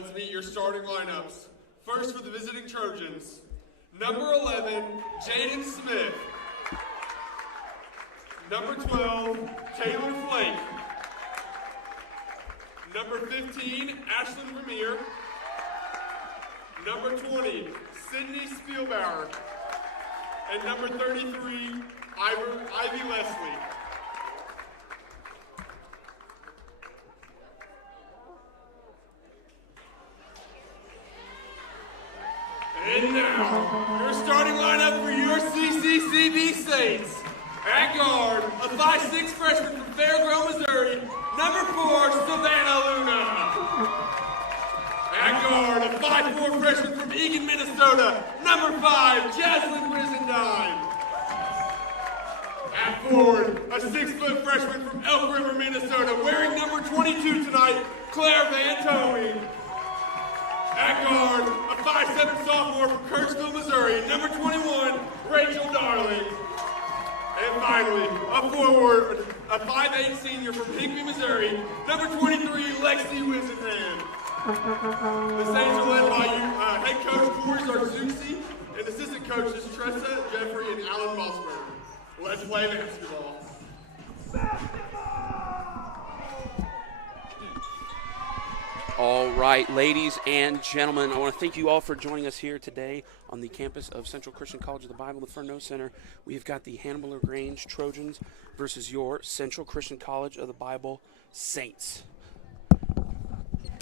let's meet your starting lineups. First for the visiting Trojans, number 11, Jaden Smith. Number 12, Taylor Flake. Number 15, Ashlyn Vermeer. Number 20, Sydney Spielbauer. And number 33, Ivy Leslie. And now, your starting lineup for your CCCB Saints. At guard, a 5'6" freshman from Fairground, Missouri, number 4, Savannah Luna. At guard, a 5'4" freshman from Eagan, Minnesota, number 5, Jaslyn Brizendine. At forward, a 6' freshman from Elk River, Minnesota, wearing number 22 tonight, Claire Van Towing. At guard, a 5'7" sophomore from Kirksville, Missouri, number 21, Rachel Darling. And finally, a forward, a 5'8" senior from Higbee, Missouri, number 23, Lexi Wisenham. The Saints are led by head coach Corey Zarzuzzi and assistant coaches Tressa, Jeffrey, and Alan Mossberg. Let's play basketball. All right, ladies and gentlemen, I want to thank you all for joining us here today on the campus of Central Christian College of the Bible, the Furno Center. We've got the Hannibal-LaGrange Trojans versus your Central Christian College of the Bible Saints.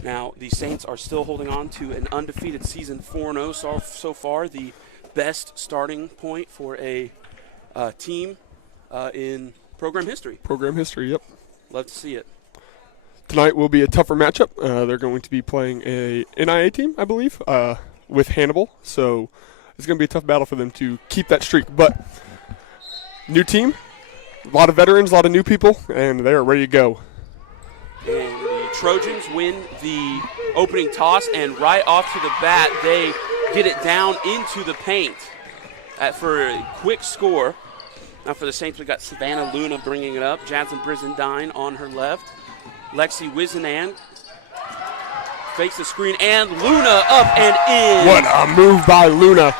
Now, the Saints are still holding on to an undefeated season 4-0 so far, the best starting point for a team in program history. Program history, yep. Love to see it. Tonight will be a tougher matchup. They're going to be playing a NIA team, I believe, with Hannibal. So it's going to be a tough battle for them to keep that streak. But new team, a lot of veterans, a lot of new people, and they are ready to go. And the Trojans win the opening toss, and right off to the bat, they get it down into the paint for a quick score. Now for the Saints, we've got Savannah Luna bringing it up, Jaslyn Brizendine on her left. Lexi Wisenan fakes the screen, and Luna up and in. What a move by Luna.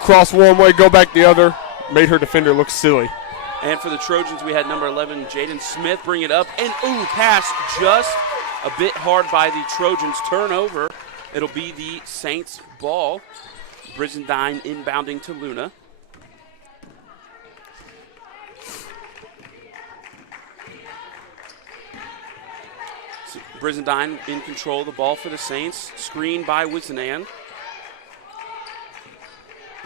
Cross one way, go back the other. Made her defender look silly. And for the Trojans, we had number 11, Jaden Smith, bring it up. And, pass just a bit hard by the Trojans. Turnover. It'll be the Saints' ball. Brizendine inbounding to Luna. Brizendine in control of the ball for the Saints. Screen by Wisenan.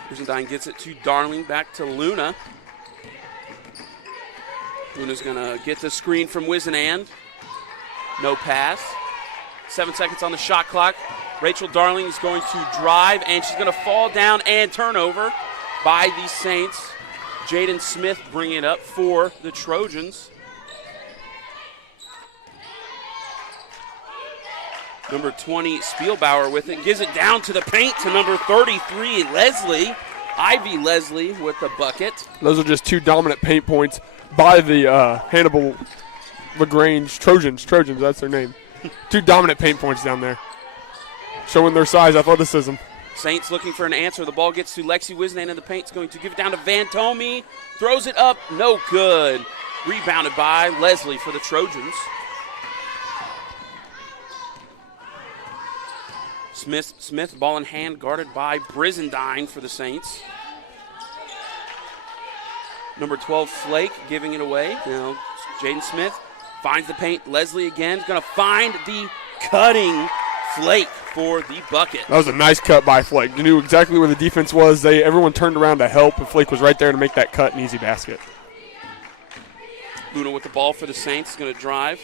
Brizendine gets it to Darling, back to Luna. Luna's going to get the screen from Wisenan. No pass. 7 seconds on the shot clock. Rachel Darling is going to drive, and she's going to fall down, and turnover by the Saints. Jaden Smith bringing it up for the Trojans. Number 20, Spielbauer with it. Gives it down to the paint to number 33, Leslie. Ivy Leslie with the bucket. Those are just two dominant paint points by the Hannibal-LaGrange Trojans. Trojans, that's their name. Two dominant paint points down there. Showing their size, athleticism. Saints looking for an answer. The ball gets to Lexi Wisenan in the paint. It's going to give it down to Van Tomey. Throws it up. No good. Rebounded by Leslie for the Trojans. Smith, ball in hand, guarded by Brizendine for the Saints. Number 12, Flake, giving it away. Now, Jaden Smith finds the paint. Leslie again is going to find the cutting Flake for the bucket. That was a nice cut by Flake. You knew exactly where the defense was. Everyone turned around to help, and Flake was right there to make that cut, an easy basket. Luna with the ball for the Saints, going to drive.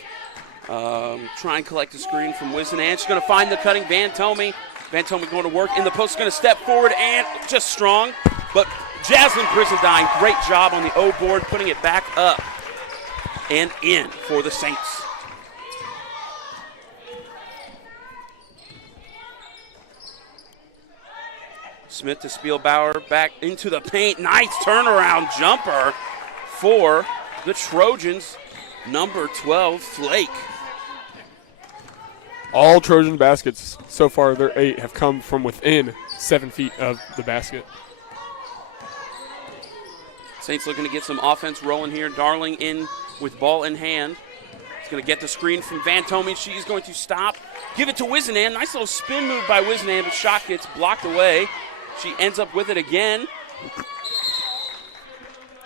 Try and collect the screen from Wisenan. She's going to find the cutting Van Tomey. Van Tomey going to work in the post, going to step forward and just strong. But Jaslyn Brizendine, great job on the O board, putting it back up and in for the Saints. Smith to Spielbauer, back into the paint. Nice turnaround jumper for the Trojans. Number 12, Flake. All Trojan baskets so far, their 8 have come from within 7 feet of the basket. Saints looking to get some offense rolling here. Darling in with ball in hand. He's going to get the screen from Van Tome. She's going to stop. Give it to Wizenan. Nice little spin move by Wizenan, but shot gets blocked away. She ends up with it again.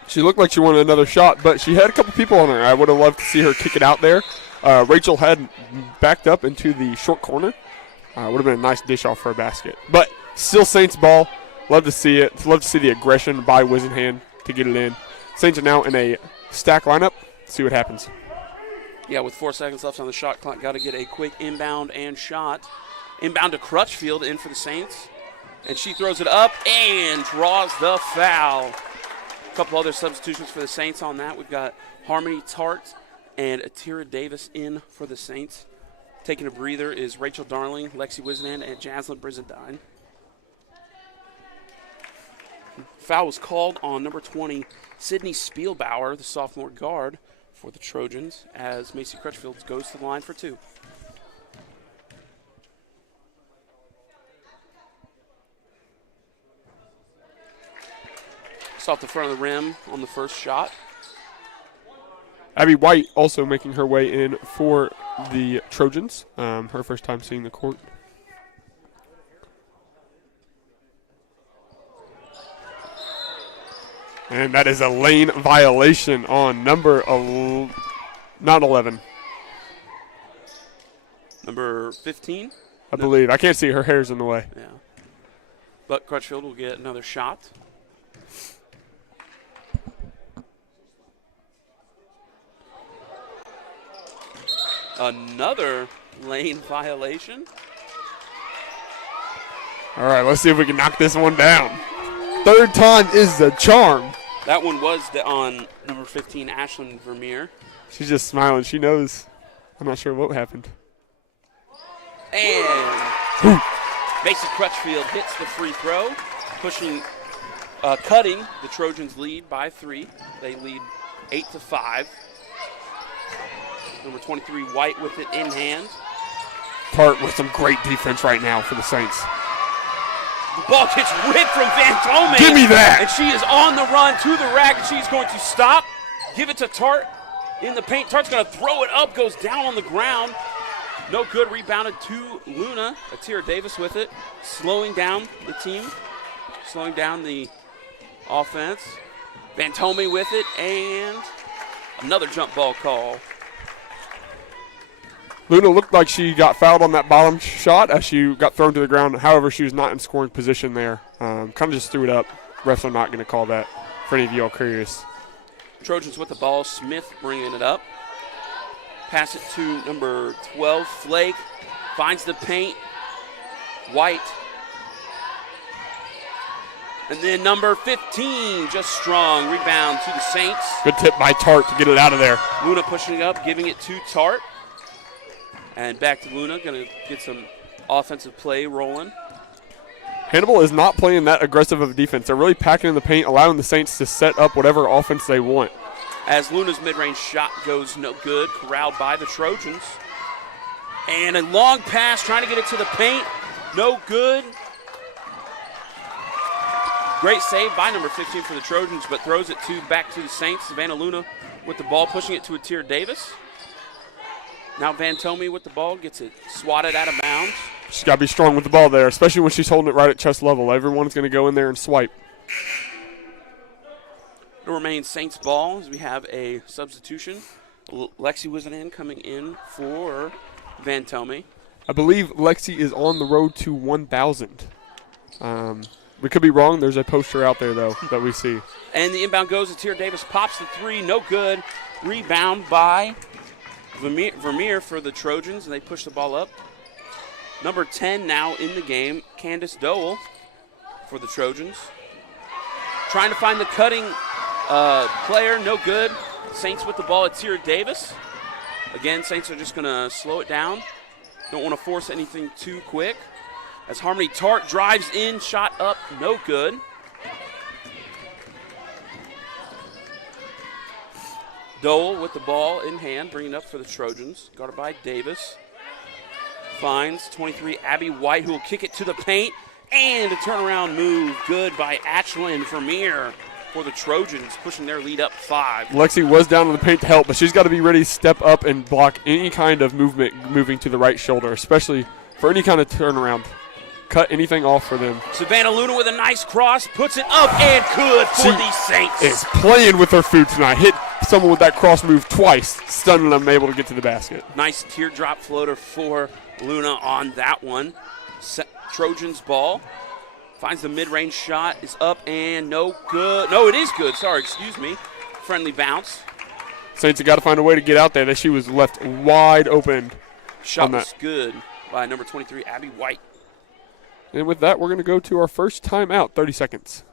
She looked like she wanted another shot, but she had a couple people on her. I would have loved to see her kick it out there. Rachel had backed up into the short corner. Would have been a nice dish off for a basket. But still Saints ball. Love to see it. Love to see the aggression by Wizenhand to get it in. Saints are now in a stack lineup. See what happens. Yeah, with 4 seconds left on the shot clock, got to get a quick inbound and shot. Inbound to Crutchfield in for the Saints. And she throws it up and draws the foul. A couple other substitutions for the Saints on that. We've got Harmony Tart and Atira Davis in for the Saints. Taking a breather is Rachel Darling, Lexi Wizenan, and Jaslyn Brizendine. Foul was called on number 20, Sydney Spielbauer, the sophomore guard for the Trojans, as Macy Crutchfield goes to the line for 2. It's off the front of the rim on the first shot. Abby White also making her way in for the Trojans. Her first time seeing the court. And that is a lane violation on number not 11. Number 15? I believe. I can't see. Her hair's in the way. Yeah. But Crutchfield will get another shot. Another lane violation. All right, let's see if we can knock this one down. Third time is the charm. That one was on number 15, Ashlyn Vermeer. She's just smiling. She knows. I'm not sure what happened. And Macy Crutchfield hits the free throw, cutting the Trojans' lead by 3. They lead 8-5. Number 23, White with it in hand. Tart with some great defense right now for the Saints. The ball gets ripped from Van Tome. Give me that. And she is on the run to the rack, and she's going to stop, give it to Tart in the paint. Tart's going to throw it up, goes down on the ground. No good, rebounded to Luna. Atira Davis with it, slowing down the team, slowing down the offense. Van Tome with it, and another jump ball call. Luna looked like she got fouled on that bottom shot as she got thrown to the ground. However, she was not in scoring position there. Kind of just threw it up. Refs are not going to call that for any of you all curious. Trojans with the ball. Smith bringing it up. Pass it to number 12, Flake. Finds the paint. White. And then number 15, just strong. Rebound to the Saints. Good tip by Tart to get it out of there. Luna pushing it up, giving it to Tart. And back to Luna, going to get some offensive play rolling. Hannibal is not playing that aggressive of a defense. They're really packing in the paint, allowing the Saints to set up whatever offense they want. As Luna's mid-range shot goes no good, corralled by the Trojans. And a long pass, trying to get it to the paint. No good. Great save by number 15 for the Trojans, but throws it back to the Saints. Savannah Luna with the ball, pushing it to Atira Davis. Now Van Tome with the ball, gets it swatted out of bounds. She's got to be strong with the ball there, especially when she's holding it right at chest level. Everyone's going to go in there and swipe. It'll remain Saints ball as we have a substitution. Lexi Wizenan coming in for Van Tome. I believe Lexi is on the road to 1,000. We could be wrong. There's a poster out there, though, that we see. And the inbound goes. Atira Davis pops the 3. No good. Rebound by Vermeer for the Trojans, and they push the ball up. Number 10 now in the game, Candace Dowell for the Trojans. Trying to find the cutting player, no good. Saints with the ball, Atira Davis. Again, Saints are just going to slow it down. Don't want to force anything too quick. As Harmony Tart drives in, shot up, no good. Dole with the ball in hand, bringing it up for the Trojans. Guarded by Davis. finds 23 Abby White, who will kick it to the paint. And a turnaround move. Good by Ashlyn Vermeer for the Trojans, pushing their lead up 5. Lexi was down in the paint to help, but she's got to be ready to step up and block any kind of movement moving to the right shoulder, especially for any kind of turnaround. Cut anything off for them. Savannah Luna with a nice cross, puts it up and good for the Saints. Is playing with her food tonight. Hit someone with that cross move twice, stunning them, able to get to the basket. Nice teardrop floater for Luna on that one. Trojans ball. Finds the mid-range shot, is up and no good. No, it is good. Sorry, excuse me. Friendly bounce. Saints have got to find a way to get out there. That she was left wide open. Shot was good by number 23, Abby White. And with that, we're going to go to our first timeout, 30 seconds.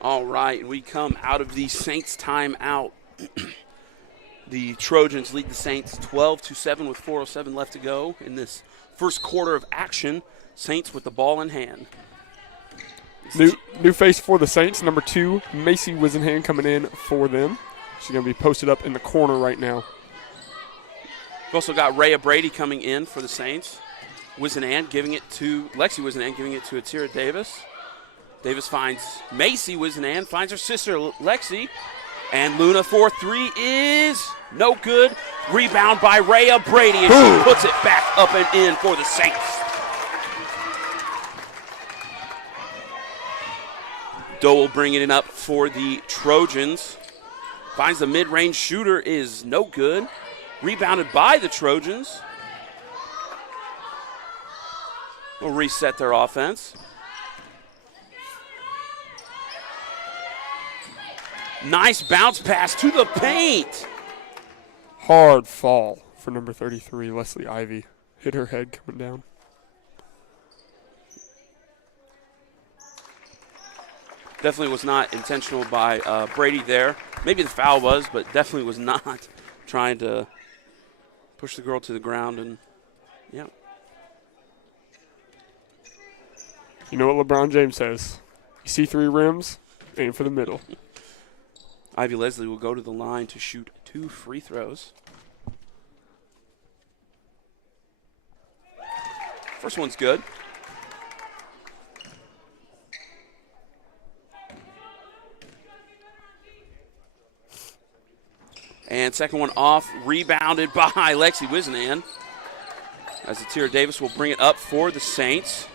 All right, we come out of the Saints timeout. The Trojans lead the Saints 12-7 with 4:07 left to go in this first quarter of action. Saints with the ball in hand. New face for the Saints, number 2, Macy Wisenhand coming in for them. She's going to be posted up in the corner right now. We've also got Rhea Brady coming in for the Saints. Lexi Wisenand giving it to Atira Davis. Davis finds Macy Wisenand, finds her sister Lexi, and Luna for 3 is no good. Rebound by Rhea Brady, and she puts it back up and in for the Saints. Dole bringing it up for the Trojans. Finds the mid-range shooter, is no good. Rebounded by the Trojans. We'll reset their offense. Nice bounce pass to the paint. Hard fall for number 33, Leslie Ivy. Hit her head coming down. Definitely was not intentional by Brady there. Maybe the foul was, but definitely was not trying to push the girl to the ground. And yeah. You know what LeBron James says? You see 3 rims, aim for the middle. Ivy Leslie will go to the line to shoot 2 free throws. First one's good. And second one off, rebounded by Lexi Wisenand. As Atira Davis will bring it up for the Saints.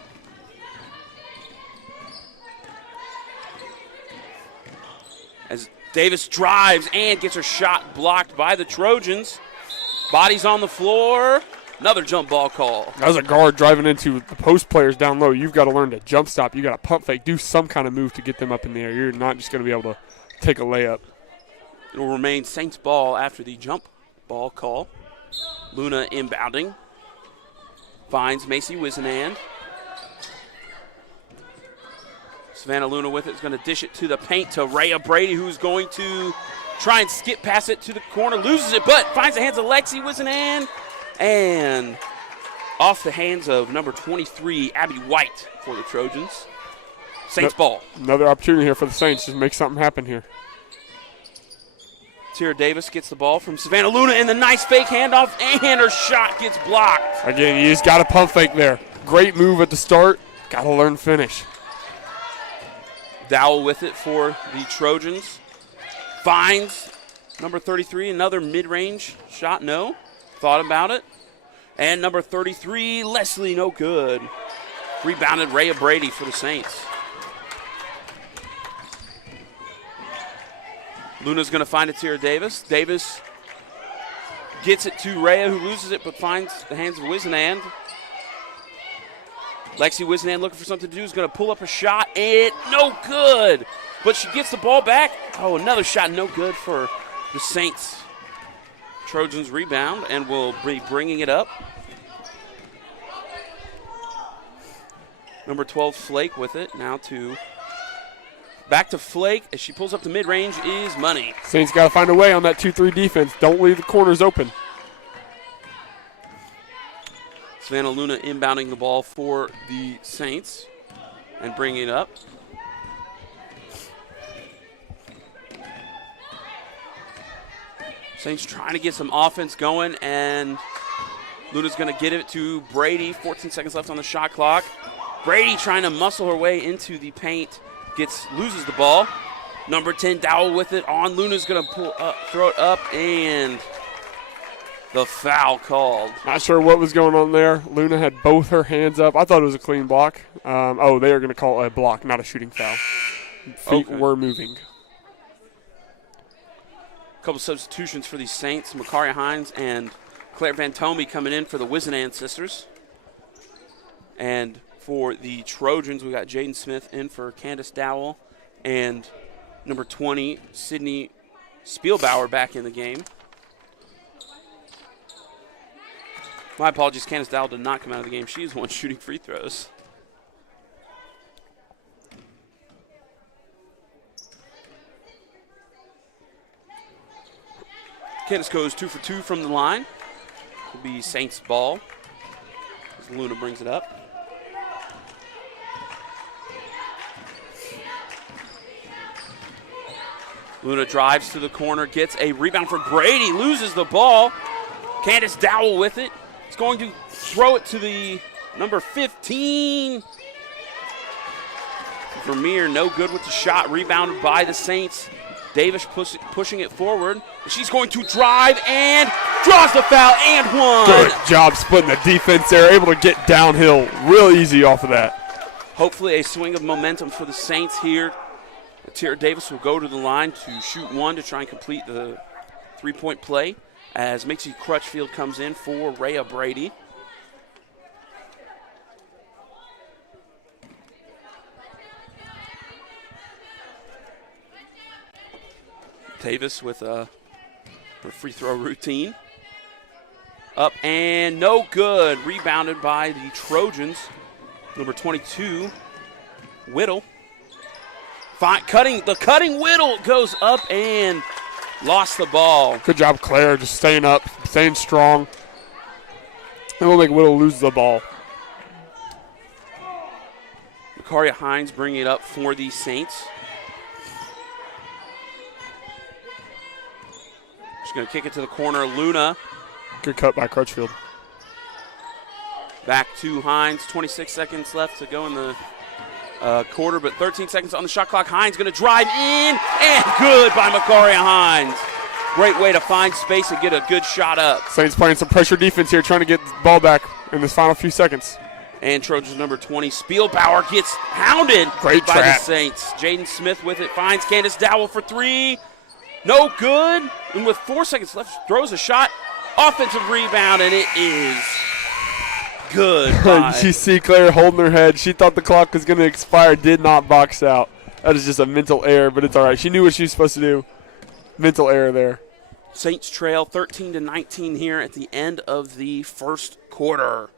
As Davis drives and gets her shot blocked by the Trojans. Bodies on the floor. Another jump ball call. As a guard driving into the post players down low, you've got to learn to jump stop. You've got to pump fake, do some kind of move to get them up in the air. You're not just going to be able to take a layup. It will remain Saints ball after the jump ball call. Luna inbounding. Finds Macy Wisenand. Savannah Luna with it is going to dish it to the paint to Rhea Brady, who's going to try and skip past it to the corner. Loses it, but finds the hands of Lexi Wisenand. And off the hands of number 23, Abby White for the Trojans. Saints ball. Another opportunity here for the Saints. Just make something happen here. Tira Davis gets the ball from Savannah Luna in the nice fake handoff, and her shot gets blocked. Again, you just got to pump fake there. Great move at the start. Got to learn finish. Dowell with it for the Trojans. Finds number 33, another mid-range shot, no. Thought about it. And number 33, Leslie, no good. Rebounded Rhea Brady for the Saints. Luna's going to find it to Tira Davis. Davis gets it to Rhea, who loses it, but finds the hands of Wisenand. Lexi Wisenand looking for something to do, is going to pull up a shot, and no good. But she gets the ball back. Oh, another shot, no good for the Saints. Trojans rebound, and will be bringing it up. Number 12, Flake with it. Now back to Flake as she pulls up the mid-range is money. Saints got to find a way on that 2-3 defense. Don't leave the corners open. Savannah Luna inbounding the ball for the Saints and bringing it up. Saints trying to get some offense going, and Luna's going to get it to Brady. 14 seconds left on the shot clock. Brady trying to muscle her way into the paint. Loses the ball. Number 10, Dowell with it on. Luna's going to throw it up, and the foul called. Not sure what was going on there. Luna had both her hands up. I thought it was a clean block. They are going to call it a block, not a shooting foul. Feet were moving. A couple substitutions for the Saints. Makaria Hines and Claire Van Tome coming in for the Wizenan sisters. And for the Trojans, we got Jaden Smith in for Candace Dowell and number 20, Sydney Spielbauer back in the game. My apologies, Candace Dowell did not come out of the game. She is the one shooting free throws. Candace goes 2 for 2 from the line. Will be Saints ball as Luna brings it up. Luna drives to the corner, gets a rebound for Brady, loses the ball. Candace Dowell with it. It's going to throw it to the number 15. Vermeer, no good with the shot, rebounded by the Saints. Davis pushing it forward. She's going to drive and draws the foul and one. Good job splitting the defense there. Able to get downhill real easy off of that. Hopefully a swing of momentum for the Saints here. Tierra Davis will go to the line to shoot one to try and complete the three-point play as Mixie Crutchfield comes in for Rhea Brady. Davis with her free throw routine. Up and no good. Rebounded by the Trojans. Number 22, Whittle. Cutting Whittle goes up and lost the ball. Good job, Claire, just staying up, staying strong. And we'll make Whittle lose the ball. Makaria Hines bringing it up for the Saints. She's going to kick it to the corner. Luna. Good cut by Crutchfield. Back to Hines. 26 seconds left to go in the quarter, but 13 seconds on the shot clock. Hines going to drive in, and good by Makaria Hines. Great way to find space and get a good shot up. Saints playing some pressure defense here, trying to get the ball back in this final few seconds. And Trojans number 20, Spielbauer, gets hounded by the Saints. Jaden Smith with it, finds Candace Dowell for three. No good. And with 4 seconds left, throws a shot. Offensive rebound, and it is good. You see Claire holding her head. She thought the clock was going to expire, did not box out. That is just a mental error, but it's all right. She knew what she was supposed to do. Mental error there. Saints trail 13-19 here at the end of the first quarter.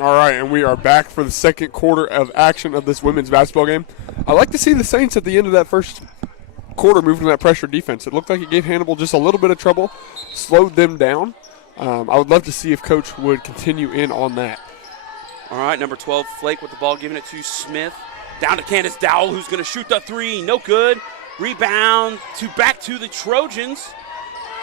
All right, and we are back for the second quarter of action of this women's basketball game. I like to see the Saints at the end of that first quarter moving to that pressure defense. It looked like it gave Hannibal just a little bit of trouble, slowed them down. I would love to see if Coach would continue in on that. All right, number 12, Flake with the ball, giving it to Smith. Down to Candace Dowell, who's going to shoot the three. No good. Rebound back to the Trojans.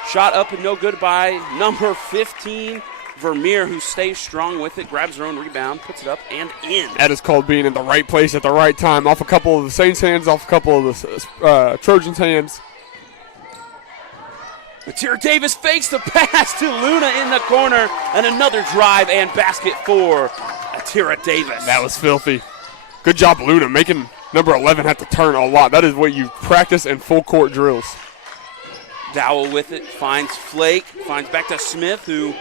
Shot up and no good by number 15, Vermeer, who stays strong with it, grabs her own rebound, puts it up and in. That is called being in the right place at the right time. Off a couple of the Saints' hands, off a couple of the Trojans' hands. Tira Davis fakes the pass to Luna in the corner, and another drive and basket for Tira Davis. That was filthy. Good job, Luna, making number 11 have to turn a lot. That is what you practice in full court drills. Dowell with it, finds Flake, finds back to Smith, who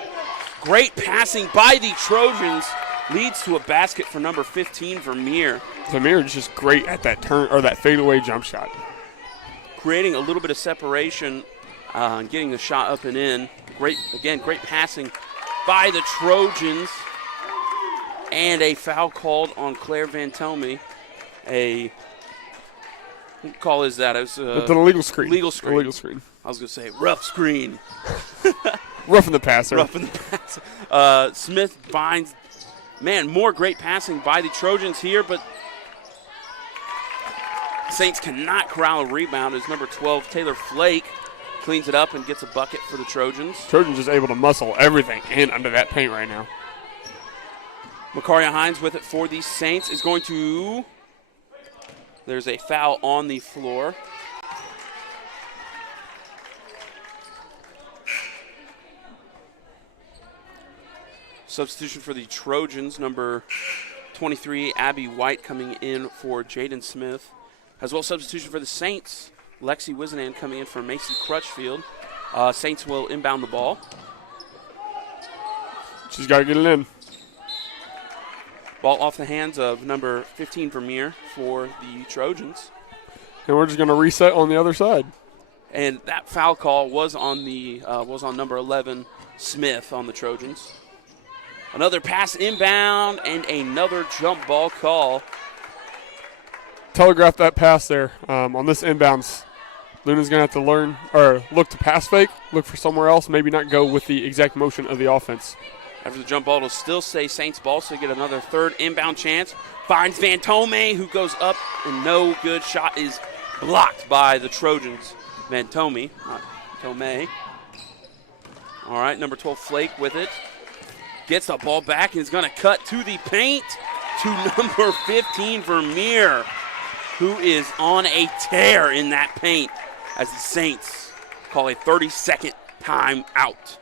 great passing by the Trojans leads to a basket for number 15, Vermeer. Vermeer is just great at that turn or that fadeaway jump shot. Creating a little bit of separation, getting the shot up and in. Great passing by the Trojans. And a foul called on Claire Van Telme. What call is that? It was it's an illegal screen. Illegal screen. Illegal screen. I was going to say rough screen. Roughing the passer. Roughing the passer. Smith finds, more great passing by the Trojans here, but Saints cannot corral a rebound as number 12, Taylor Flake, cleans it up and gets a bucket for the Trojans. Trojans is able to muscle everything in under that paint right now. Makaria Hines with it for the Saints is going to, there's a foul on the floor. Substitution for the Trojans, number 23, Abby White, coming in for Jaden Smith. As well, substitution for the Saints, Lexi Wisenan coming in for Macy Crutchfield. Saints will inbound the ball. She's got to get it in. Ball off the hands of number 15, Vermeer, for the Trojans. And we're just going to reset on the other side. And that foul call was on number 11, Smith, on the Trojans. Another pass inbound and another jump ball call. Telegraph that pass there. On this inbounds, Luna's going to have to learn or look to pass fake, look for somewhere else, maybe not go with the exact motion of the offense. After the jump ball, it'll still stay Saints ball, so you get another third inbound chance. Finds Van Tome, who goes up, and no good. Shot is blocked by the Trojans. Van Tome, not Tome. All right, number 12, Flake with it. Gets the ball back and is going to cut to the paint to number 15, Vermeer, who is on a tear in that paint as the Saints call a 30-second timeout.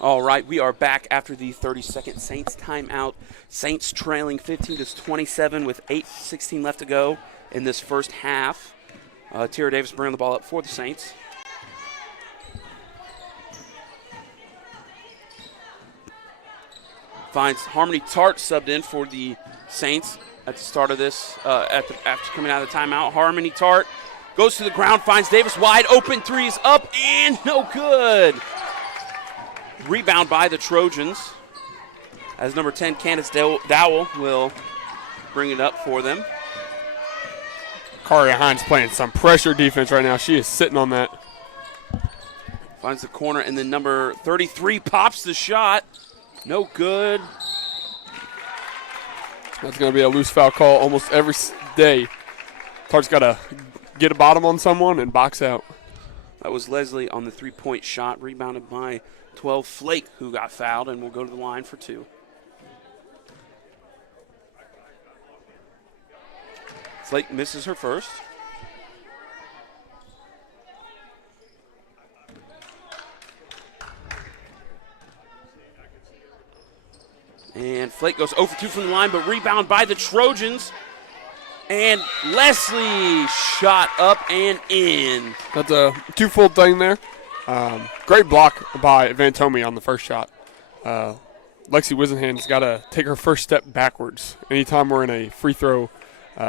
All right, we are back after the 30-second Saints timeout. Saints trailing 15-27 with 8:16 left to go in this first half. Tira Davis bringing the ball up for the Saints. Finds Harmony Tart subbed in for the Saints at the start of this, after coming out of the timeout. Harmony Tart goes to the ground, finds Davis wide open, three is up and no good. Rebound by the Trojans as number 10, Candace Dowell, will bring it up for them. Karia Hines playing some pressure defense right now. She is sitting on that. Finds the corner, and then number 33 pops the shot. No good. That's going to be a loose foul call almost every day. Tart's got to get a bottom on someone and box out. That was Leslie on the three-point shot, rebounded by 12, Flake, who got fouled and will go to the line for two. Flake misses her first. And Flake goes 0 for 2 from the line, but rebound by the Trojans. And Leslie shot up and in. That's a twofold thing there. Great block by Van Tome on the first shot. Lexi Wisenhand's got to take her first step backwards. Anytime we're in a free throw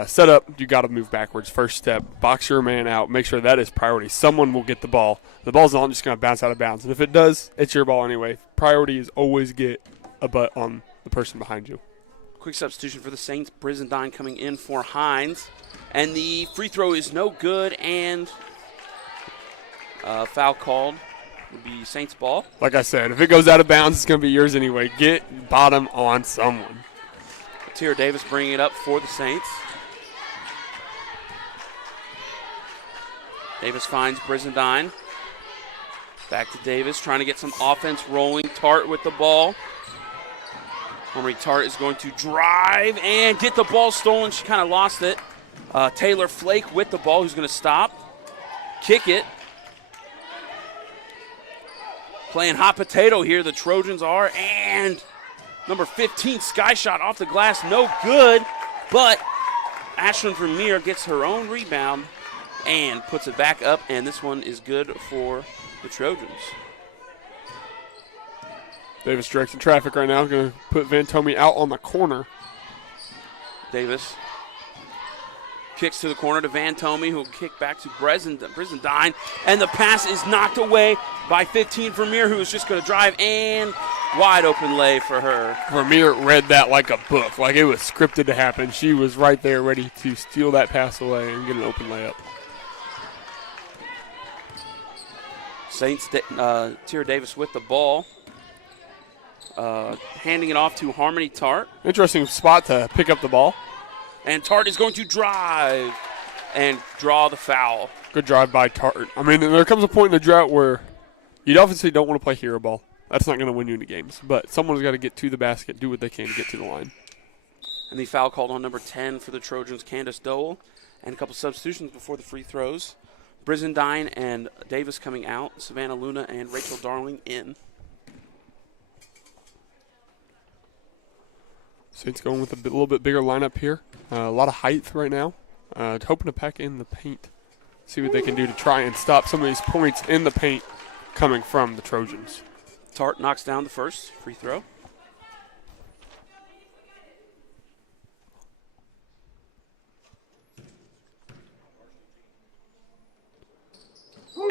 Set up, you got to move backwards. First step, box your man out. Make sure that is priority. Someone will get the ball. The ball's not just going to bounce out of bounds. And if it does, it's your ball anyway. Priority is always get a butt on the person behind you. Quick substitution for the Saints. Brizendine coming in for Hines. And the free throw is no good, and foul called would be Saints ball. Like I said, if it goes out of bounds, it's going to be yours anyway. Get bottom on someone. Tyra Davis bringing it up for the Saints. Davis finds Brizendine. Back to Davis, trying to get some offense rolling. Tart with the ball. Harmony Tart is going to drive and get the ball stolen. She kind of lost it. Taylor Flake with the ball, who's going to stop. Kick it. Playing hot potato here, the Trojans are. And number 15, Sky Shot off the glass, no good. But Ashlyn Vermeer gets her own rebound and puts it back up. And this one is good for the Trojans. Davis directing traffic right now. Going to put Van Tomey out on the corner. Davis kicks to the corner to Van Tomey, who will kick back to Brizendine. And the pass is knocked away by 15 Vermeer, who is just going to drive, and wide open lay for her. Vermeer read that like a book, like it was scripted to happen. She was right there ready to steal that pass away and get an open layup. Saints, Tyra Davis with the ball. Handing it off to Harmony Tart. Interesting spot to pick up the ball. And Tart is going to drive and draw the foul. Good drive by Tart. I mean, there comes a point in the drought where you obviously don't want to play hero ball. That's not going to win you any games. But someone's got to get to the basket, do what they can to get to the line. And the foul called on number 10 for the Trojans, Candace Dole. And a couple substitutions before the free throws. Brizendine and Davis coming out. Savannah Luna and Rachel Darling in. Saints going with a little bit bigger lineup here. A lot of height right now. Hoping to pack in the paint. See what they can do to try and stop some of these points in the paint coming from the Trojans. Tart knocks down the first free throw.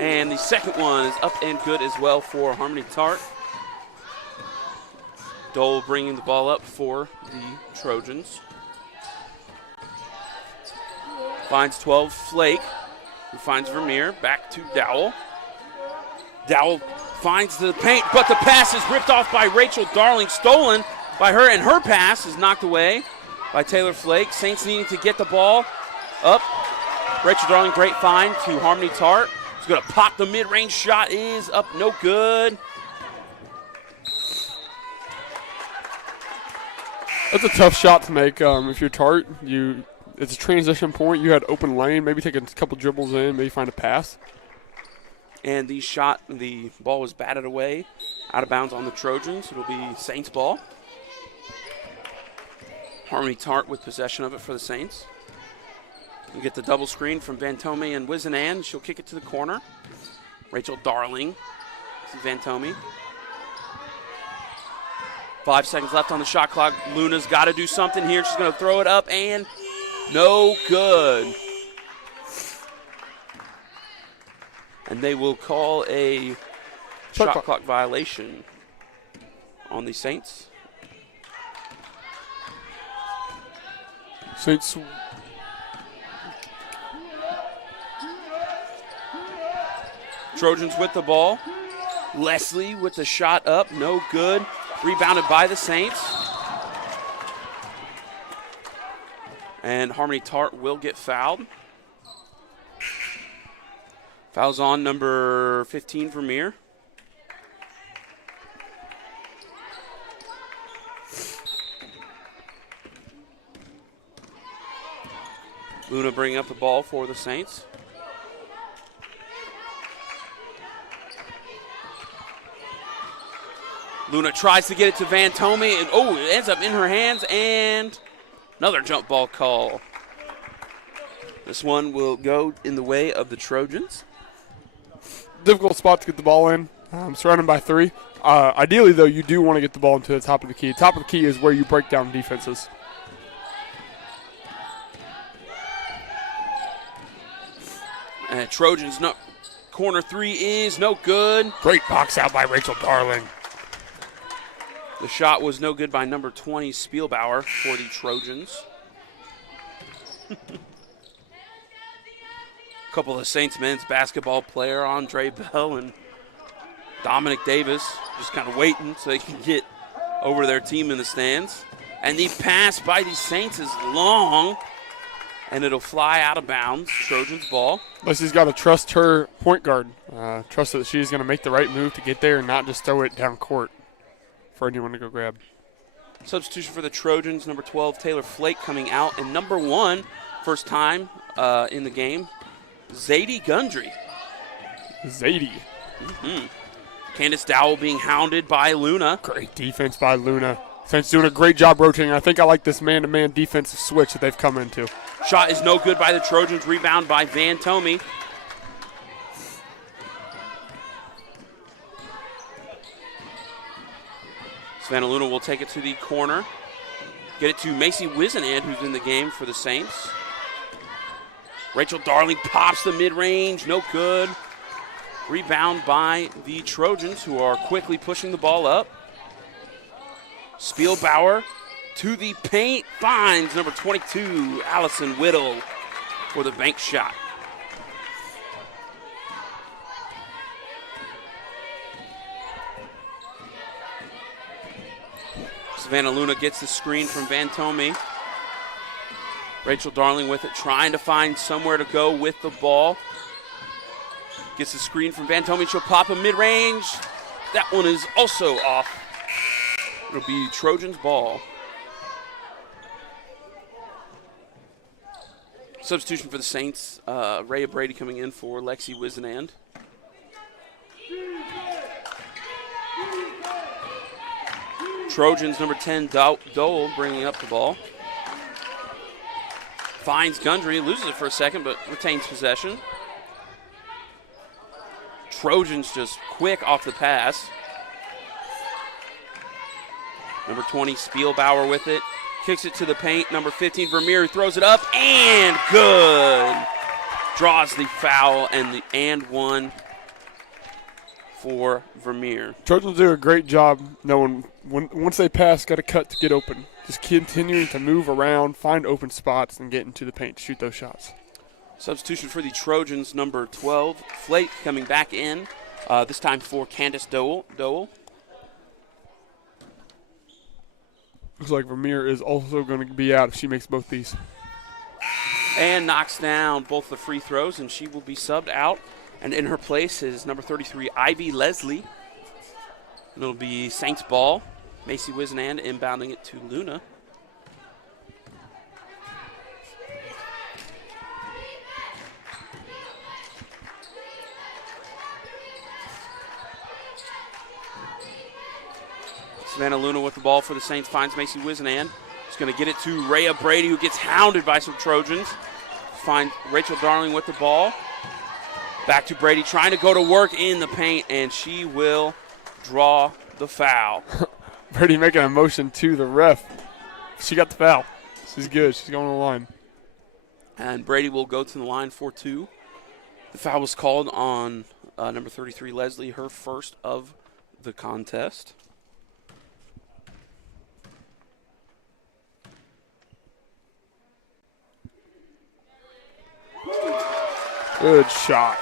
And the second one is up and good as well for Harmony Tart. Dole bringing the ball up for the Trojans. Finds 12, Flake, who finds Vermeer. Back to Dowell. Dowell finds the paint, but the pass is ripped off by Rachel Darling, stolen by her, and her pass is knocked away by Taylor Flake. Saints needing to get the ball up. Rachel Darling, great find to Harmony Tart. She's going to pop the mid-range shot, is up, no good. That's a tough shot to make. If you're Tart, it's a transition point. You had open lane. Maybe take a couple dribbles in. Maybe find a pass. And the ball was batted away, out of bounds on the Trojans. It'll be Saints ball. Harmony Tart with possession of it for the Saints. You get the double screen from Van Tomey and Wizenan. She'll kick it to the corner. Rachel Darling. This is Van Tomey. 5 seconds left on the shot clock. Luna's got to do something here. She's going to throw it up, and no good. And they will call a shot clock violation on the Saints. Saints. Trojans with the ball. Leslie with the shot up, no good. Rebounded by the Saints. And Harmony Tart will get fouled. Foul's on number 15, Vermeer. Luna bringing up the ball for the Saints. Luna tries to get it to Van Tomey, and it ends up in her hands, and another jump ball call. This one will go in the way of the Trojans. Difficult spot to get the ball in. Surrounded by 3. Ideally, though, you do want to get the ball into the top of the key. Top of the key is where you break down defenses. And Trojans, corner three is no good. Great box out by Rachel Darling. The shot was no good by number 20, Spielbauer, for the Trojans. A couple of Saints men's basketball player, Andre Bell and Dominic Davis, just kind of waiting so they can get over their team in the stands. And the pass by the Saints is long, and it'll fly out of bounds. Trojans ball. Leslie's got to trust her point guard. Trust that she's going to make the right move to get there and not just throw it down court for anyone to go grab. Substitution for the Trojans, number 12, Taylor Flake coming out. And number 1, first time in the game, Zadie Gundry. Zadie. Candace Dowell being hounded by Luna. Great defense by Luna. Saints doing a great job rotating. I think I like this man-to-man defensive switch that they've come into. Shot is no good by the Trojans. Rebound by Van Tomey. Savannah Luna will take it to the corner. Get it to Macy Wisenand, who's in the game for the Saints. Rachel Darling pops the mid-range. No good. Rebound by the Trojans, who are quickly pushing the ball up. Spielbauer to the paint, finds number 22, Allison Whittle, for the bank shot. Savannah Luna gets the screen from Van Tomey. Rachel Darling with it, trying to find somewhere to go with the ball. Gets the screen from Van Tomey. She'll pop a mid-range. That one is also off. It'll be Trojans ball. Substitution for the Saints. Rhea Brady coming in for Lexi Wisenand. Trojans, number 10, Dole bringing up the ball. Finds Gundry, loses it for a second, but retains possession. Trojans just quick off the pass. Number 20, Spielbauer with it. Kicks it to the paint. Number 15, Vermeer, throws it up, and good. Draws the foul and the and one for Vermeer. Trojans do a great job knowing once they pass, got to cut to get open. Just continuing to move around, find open spots, and get into the paint to shoot those shots. Substitution for the Trojans, number 12, Flake coming back in, this time for Candace Dowell. Looks like Vermeer is also going to be out if she makes both these. And knocks down both the free throws, and she will be subbed out. And in her place is number 33, Ivy Leslie. It'll be Saints ball. Macy Wisenand inbounding it to Luna. Savannah Luna with the ball for the Saints, finds Macy Wisenand. She's going to get it to Rhea Brady, who gets hounded by some Trojans. Finds Rachel Darling with the ball. Back to Brady, trying to go to work in the paint, and she will draw the foul. Brady making a motion to the ref. She got the foul. She's good. She's going to the line. And Brady will go to the line for 2. The foul was called on number 33, Leslie, her first of the contest. Good shot.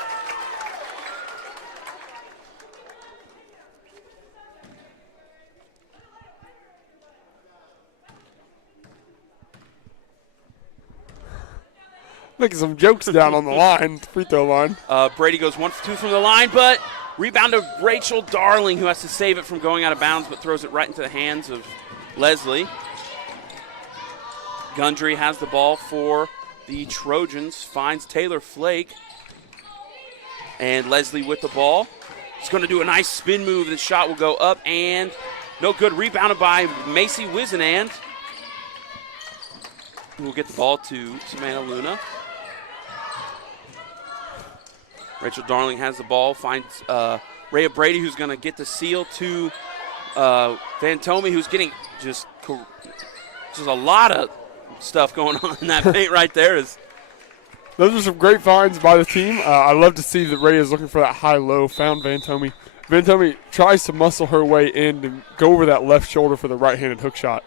Making some jokes down on the line, free throw line. Brady goes 1 for 2 from the line, but rebound to Rachel Darling, who has to save it from going out of bounds, but throws it right into the hands of Leslie. Gundry has the ball for the Trojans, finds Taylor Flake. And Leslie with the ball. He's going to do a nice spin move. The shot will go up and no good. Rebounded by Macy Wisenand. We'll get the ball to Savannah Luna. Rachel Darling has the ball, finds Rhea Brady, who's going to get the seal to Van Tomey, who's getting just a lot of stuff going on in that paint right there. As Those are some great finds by the team. I love to see that Ray is looking for that high-low, found Van Tomey. Van Tomey tries to muscle her way in and go over that left shoulder for the right-handed hook shot.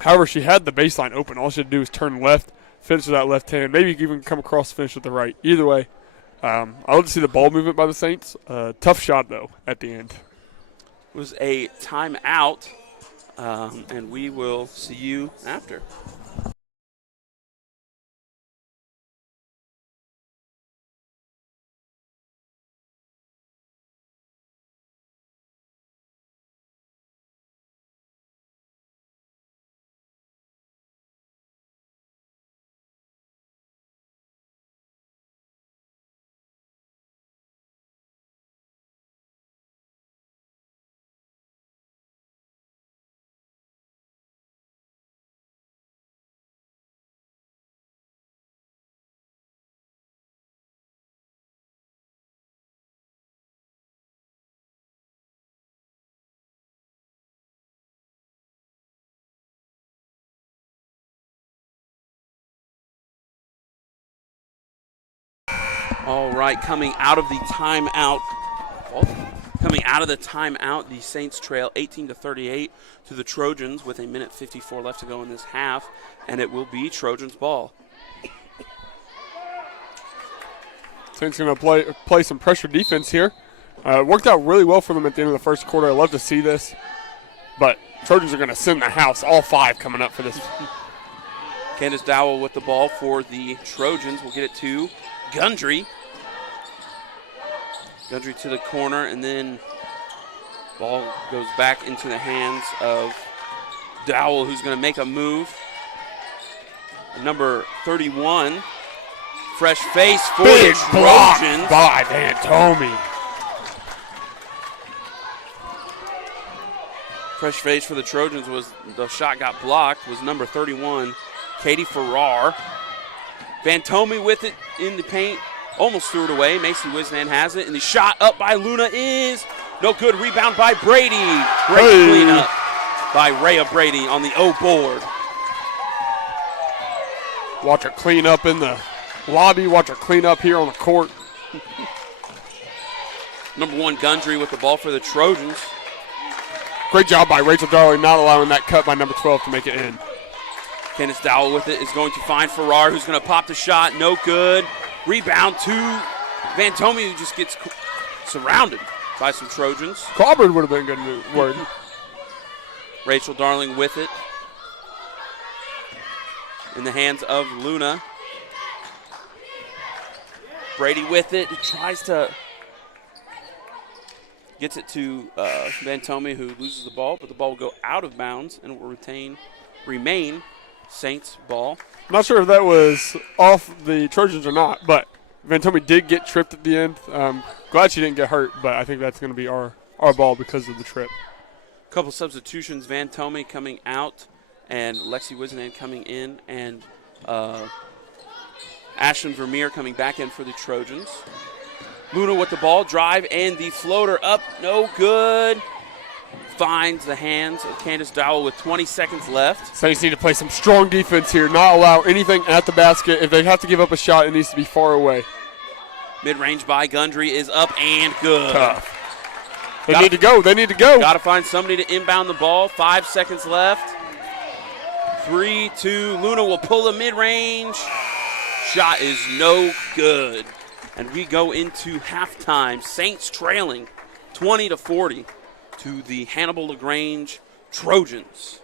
However, she had the baseline open. All she had to do was turn left, finish with that left hand, maybe even come across, finish with the right. Either way, I love to see the ball movement by the Saints. Tough shot, though, at the end. It was a timeout, and we will see you after. All right, coming out of the timeout, the Saints trail 18-38 to the Trojans with 1:54 left to go in this half, and it will be Trojans ball. Saints going to play some pressure defense here. It worked out really well for them at the end of the first quarter. I love to see this, but Trojans are going to send the house, all 5 coming up for this. Candace Dowell with the ball for the Trojans. We'll get it to Gundry. Gundry to the corner, and then ball goes back into the hands of Dowell, who's going to make a move. Number 31, fresh face for the Trojans. By Van Tomey. Fresh face for the Trojans was the shot got blocked, was number 31, Katie Farrar. Van Tomey with it in the paint. Almost threw it away. Macy Wisnan has it, and the shot up by Luna is no good. Rebound by Brady. Great cleanup by Rhea Brady on the O board. Watch her clean up in the lobby. Watch her clean up here on the court. Number 1, Gundry with the ball for the Trojans. Great job by Rachel Darling not allowing that cut by number 12 to make it in. Candace Dowell with it is going to find Farrar, who's going to pop the shot. No good. Rebound to Van Tomey, who just gets surrounded by some Trojans. Crawford would have been a good word. Rachel Darling with it in the hands of Luna. Brady with it. He tries to gets it to Van Tomey, who loses the ball, but the ball will go out of bounds and will remain Saints ball. I'm not sure if that was off the Trojans or not, but Van Tomey did get tripped at the end. Glad she didn't get hurt, but I think that's going to be our ball because of the trip. A couple substitutions, Van Tomey coming out and Lexi Wisnan coming in, and Ashlyn Vermeer coming back in for the Trojans. Luna with the ball, drive, and the floater up, no good. Finds the hands of Candace Dowell with 20 seconds left. Saints need to play some strong defense here, not allow anything at the basket. If they have to give up a shot, it needs to be far away. Mid-range by Gundry is up and good. Tough. They need to go. Got to find somebody to inbound the ball. 5 seconds left. 3-2. Luna will pull the mid-range. Shot is no good. And we go into halftime. Saints trailing 20-40 to the Hannibal-LaGrange Trojans.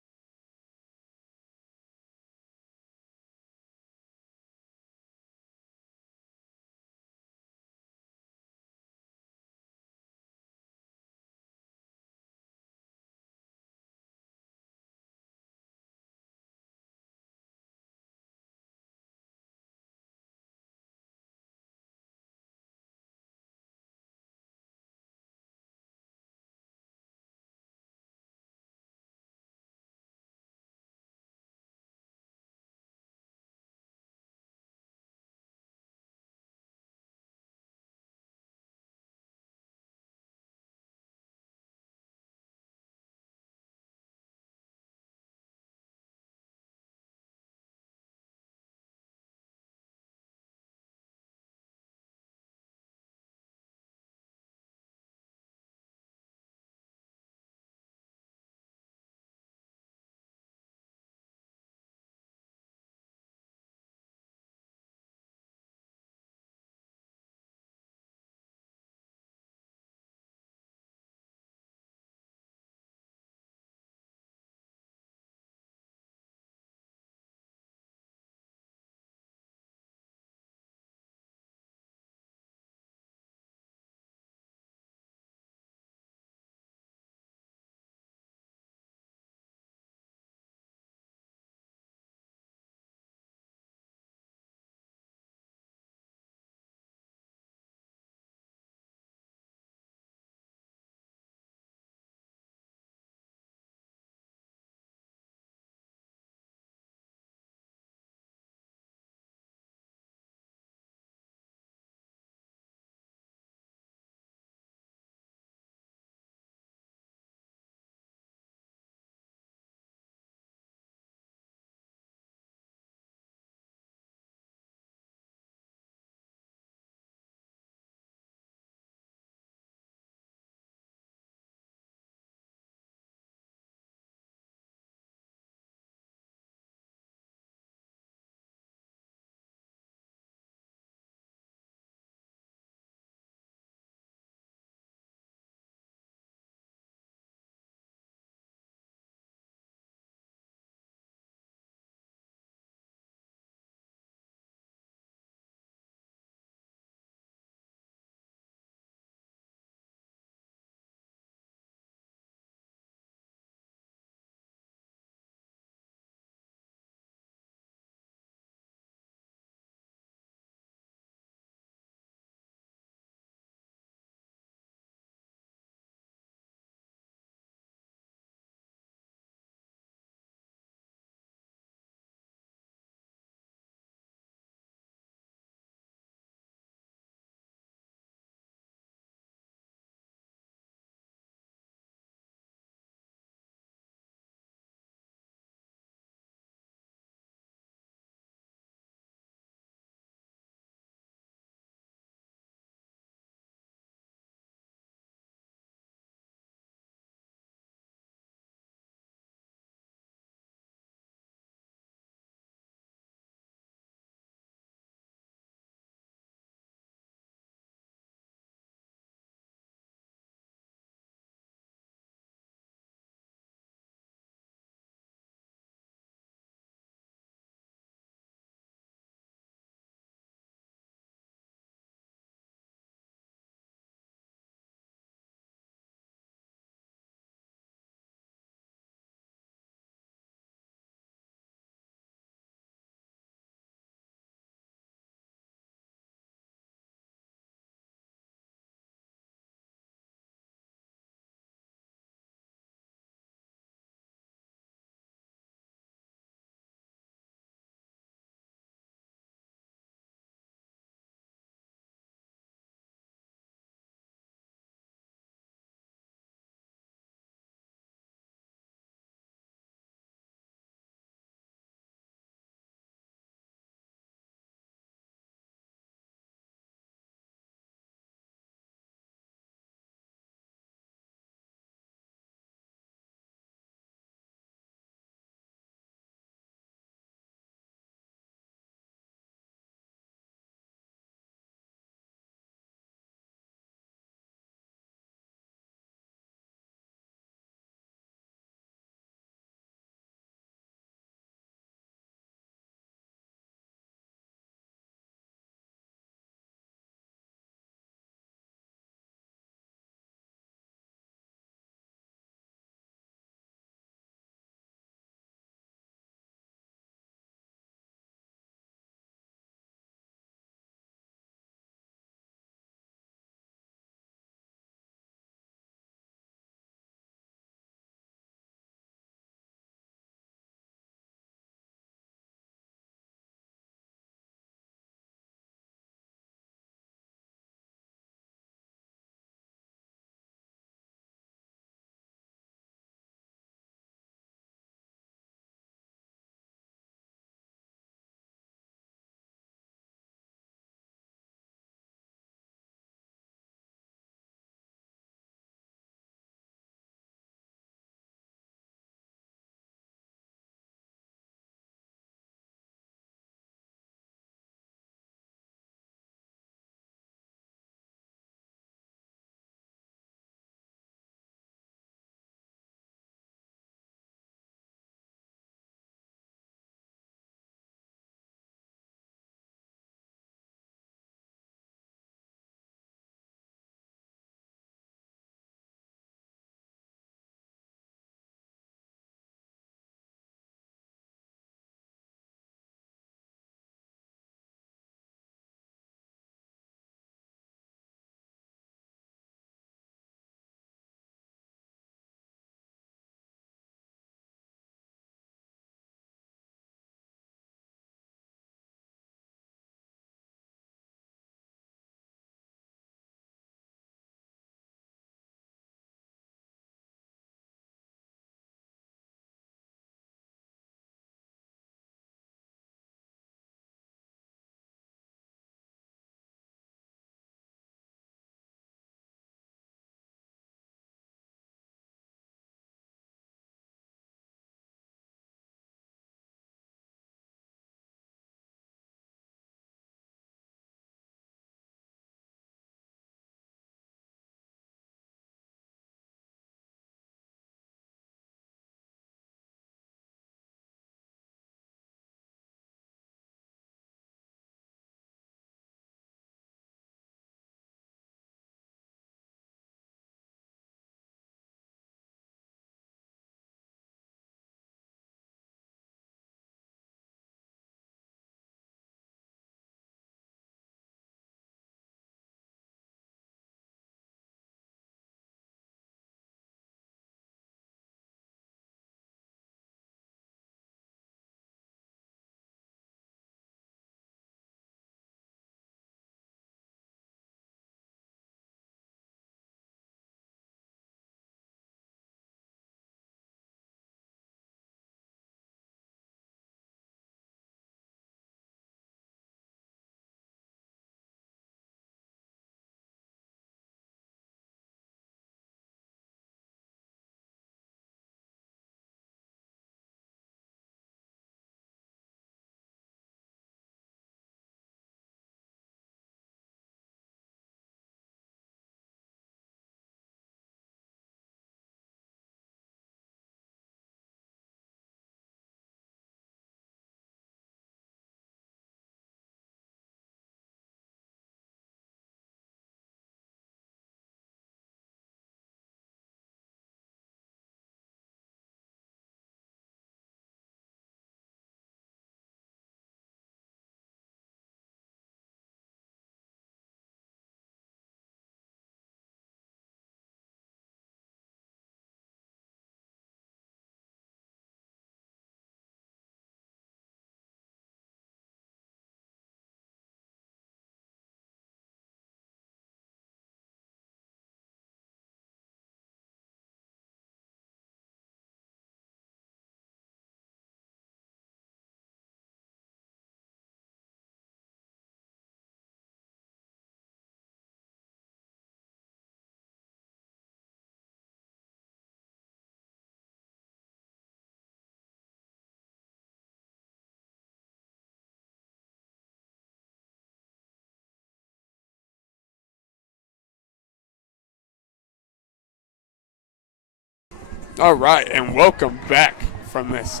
All right, and welcome back from this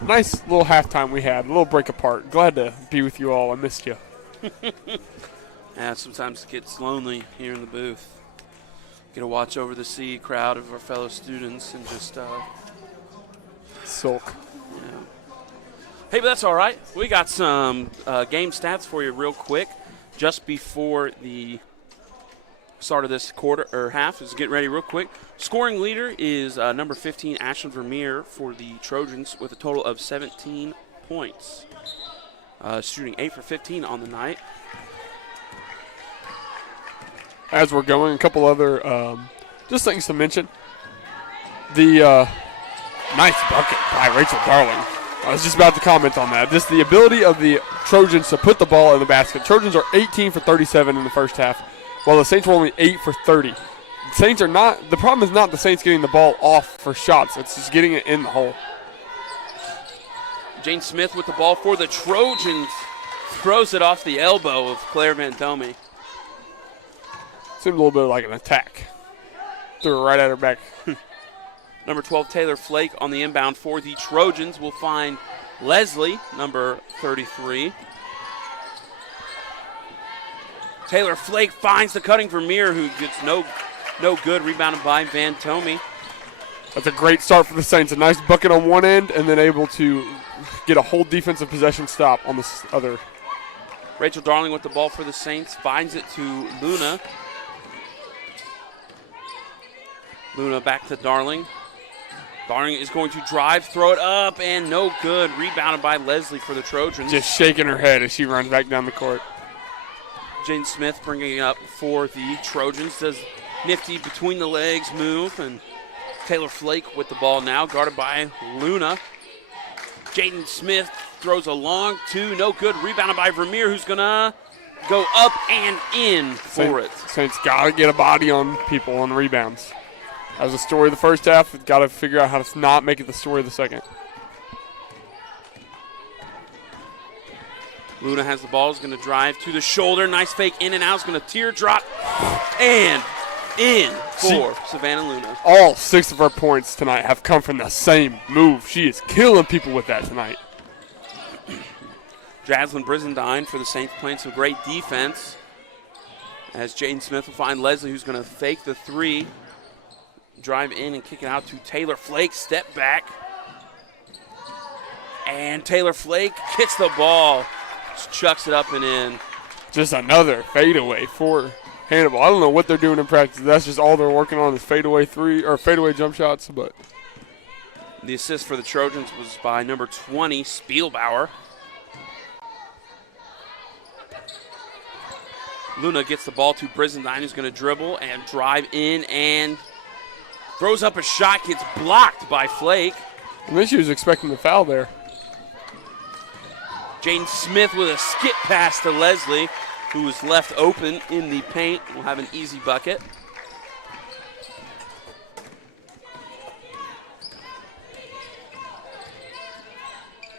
nice little halftime we had, a little break apart. Glad to be with you all. I missed you. Yeah, sometimes it gets lonely here in the booth. Get to watch over the sea crowd of our fellow students and just Sulk. yeah. Hey, but that's all right. We got some game stats for you real quick just before the start of this quarter or half. Is getting ready real quick. Scoring leader is number 15, Ashlyn Vermeer for the Trojans with a total of 17 points. Shooting 8 for 15 on the night. As we're going, a couple other just things to mention. The nice bucket by Rachel Darling. I was just about to comment on that. Just the ability of the Trojans to put the ball in the basket. Trojans are 18 for 37 in the first half, while the Saints were only 8 for 30. The Saints are not. The problem is not the Saints getting the ball off for shots. It's just getting it in the hole. Jane Smith with the ball for the Trojans. Throws it off the elbow of Claire Van Tome. Seemed a little bit like an attack. Threw it right at her back. Number 12, Taylor Flake on the inbound for the Trojans. We'll find Leslie, number 33. Taylor Flake finds the cutting Vermeer, who gets no good. Rebounded by Van Tome. That's a great start for the Saints. A nice bucket on one end and then able to get a whole defensive possession stop on this other. Rachel Darling with the ball for the Saints. Finds it to Luna. Luna back to Darling. Darling is going to drive, throw it up, and no good. Rebounded by Leslie for the Trojans. Just shaking her head as she runs back down the court. Jane Smith bringing it up for the Trojans. Does nifty between the legs move, and Taylor Flake with the ball now, guarded by Luna. Jaden Smith throws a long two, no good. Rebounded by Vermeer, who's going to go up and in for it. Saints got to get a body on people on rebounds. That was the story of the first half. We've got to figure out how to not make it the story of the second. Luna has the ball, is going to drive to the shoulder. Nice fake in and out. Is going to teardrop and in for Savannah Luna. All 6 of her points tonight have come from the same move. She is killing people with that tonight. Jaslyn Brizendine for the Saints playing some great defense. As Jaden Smith will find Leslie, who's going to fake the three. Drive in and kick it out to Taylor Flake. Step back. And Taylor Flake hits the ball. Just chucks it up and in. Just another fadeaway for Hannibal. I don't know what they're doing in practice. That's just all they're working on is fadeaway three or fadeaway jump shots. But the assist for the Trojans was by number 20, Spielbauer. Luna gets the ball to Brizendine, who's going to dribble and drive in and throws up a shot, gets blocked by Flake. I think she was expecting the foul there. Jane Smith with a skip pass to Leslie, who was left open in the paint. Will have an easy bucket.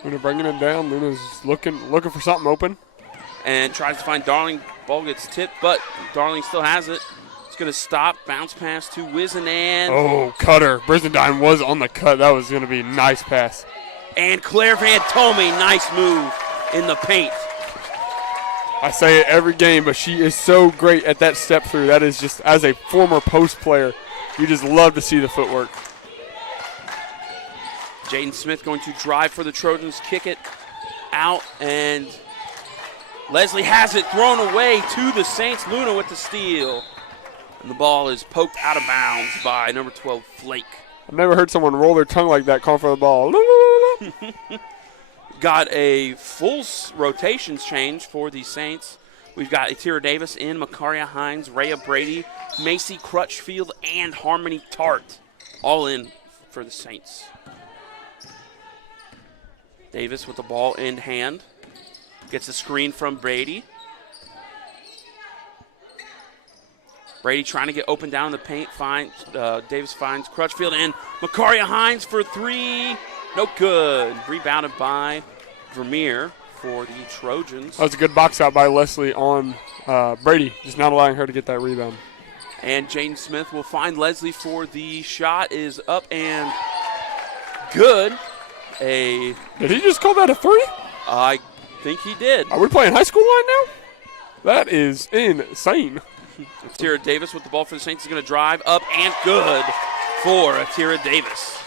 Luna bringing it down. Luna's looking for something open. And tries to find Darling. Ball gets tipped, but Darling still has it. It's going to stop. Bounce pass to Wizenan. Oh, cutter. Brizendine was on the cut. That was going to be a nice pass. And Claire Van Tome, nice move in the paint. I say it every game, but she is so great at that step through. That is just, as a former post player, you just love to see the footwork. Jaden Smith going to drive for the Trojans, kick it out, and Leslie has it thrown away to the Saints. Luna with the steal. And the ball is poked out of bounds by number 12, Flake. I've never heard someone roll their tongue like that calling for the ball. Got a full rotations change for the Saints. We've got Atira Davis in, Makaria Hines, Rhea Brady, Macy Crutchfield, and Harmony Tart. All in for the Saints. Davis with the ball in hand. Gets a screen from Brady. Brady trying to get open down in the paint. Davis finds Crutchfield and Makaria Hines for three. No good. Rebounded by Vermeer for the Trojans. That was a good box out by Leslie on Brady, just not allowing her to get that rebound. And Jaden Smith will find Leslie for the shot. Is up and good. Did he just call that a 3? I think he did. Are we playing high school line now? That is insane. Atira Davis with the ball for the Saints is going to drive up and good for Atira Davis.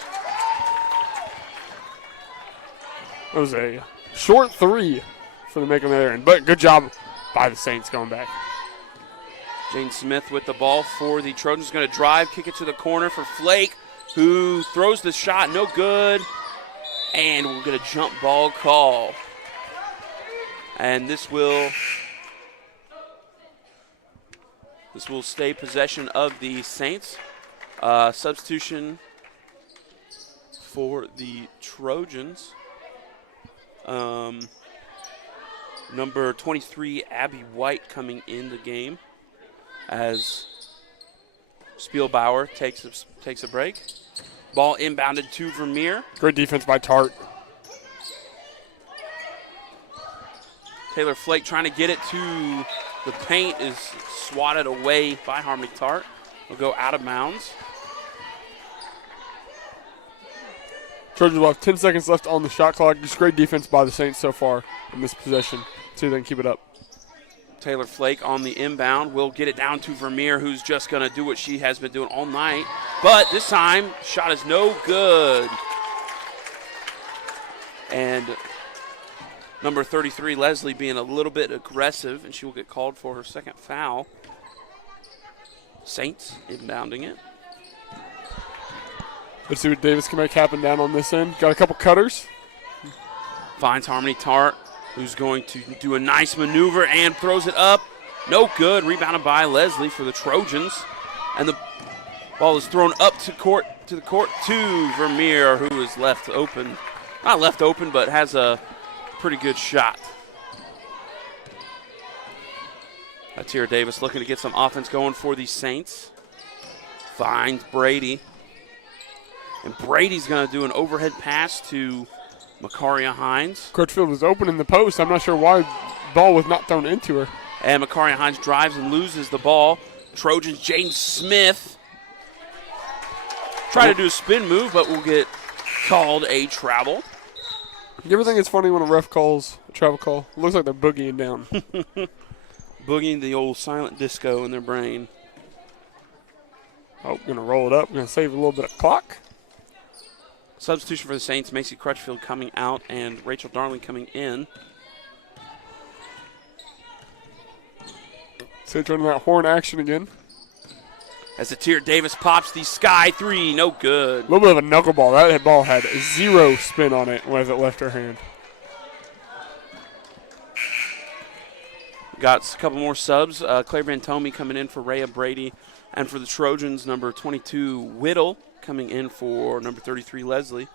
That was a short 3 for the make on the other end, but good job by the Saints going back. Jane Smith with the ball for the Trojans, going to drive, kick it to the corner for Flake, who throws the shot, no good, and we're going to jump ball call. And this will stay possession of the Saints. Substitution for the Trojans. Number 23, Abby White, coming in the game as Spielbauer takes a break. Ball inbounded to Vermeer. Great defense by Tart. Taylor Flake trying to get it to the paint, is swatted away by Harmony Tart. Will go out of bounds. Trojans will have 10 seconds left on the shot clock. Just great defense by the Saints so far in this possession. See if they can keep it up. Taylor Flake on the inbound will get it down to Vermeer, who's just going to do what she has been doing all night. But this time, shot is no good. And number 33, Leslie, being a little bit aggressive, and she will get called for her second foul. Saints inbounding it. Let's see what Davis can make happen down on this end. Got a couple cutters. Finds Harmony Tart, who's going to do a nice maneuver and throws it up. No good. Rebounded by Leslie for the Trojans. And the ball is thrown up to the court to Vermeer, who is left open. Not left open, but has a pretty good shot. Atira Davis looking to get some offense going for the Saints. Finds Brady. And Brady's going to do an overhead pass to Makaria Hines. Crutchfield was open in the post. I'm not sure why the ball was not thrown into her. And Makaria Hines drives and loses the ball. Trojans, Jaden Smith trying to do a spin move, but will get called a travel. You ever think it's funny when a ref calls a travel call? It looks like they're boogieing down. Boogieing the old silent disco in their brain. Oh, going to roll it up. Going to save a little bit of clock. Substitution for the Saints, Macy Crutchfield coming out and Rachel Darling coming in. So turning that horn action again. As Atira Davis pops the sky three, no good. A little bit of a knuckleball. That ball had 0 spin on it as it left her hand. Got a couple more subs. Claire Bantomi coming in for Rhea Brady. And for the Trojans, number 22, Whittle, coming in for number 33, Leslie.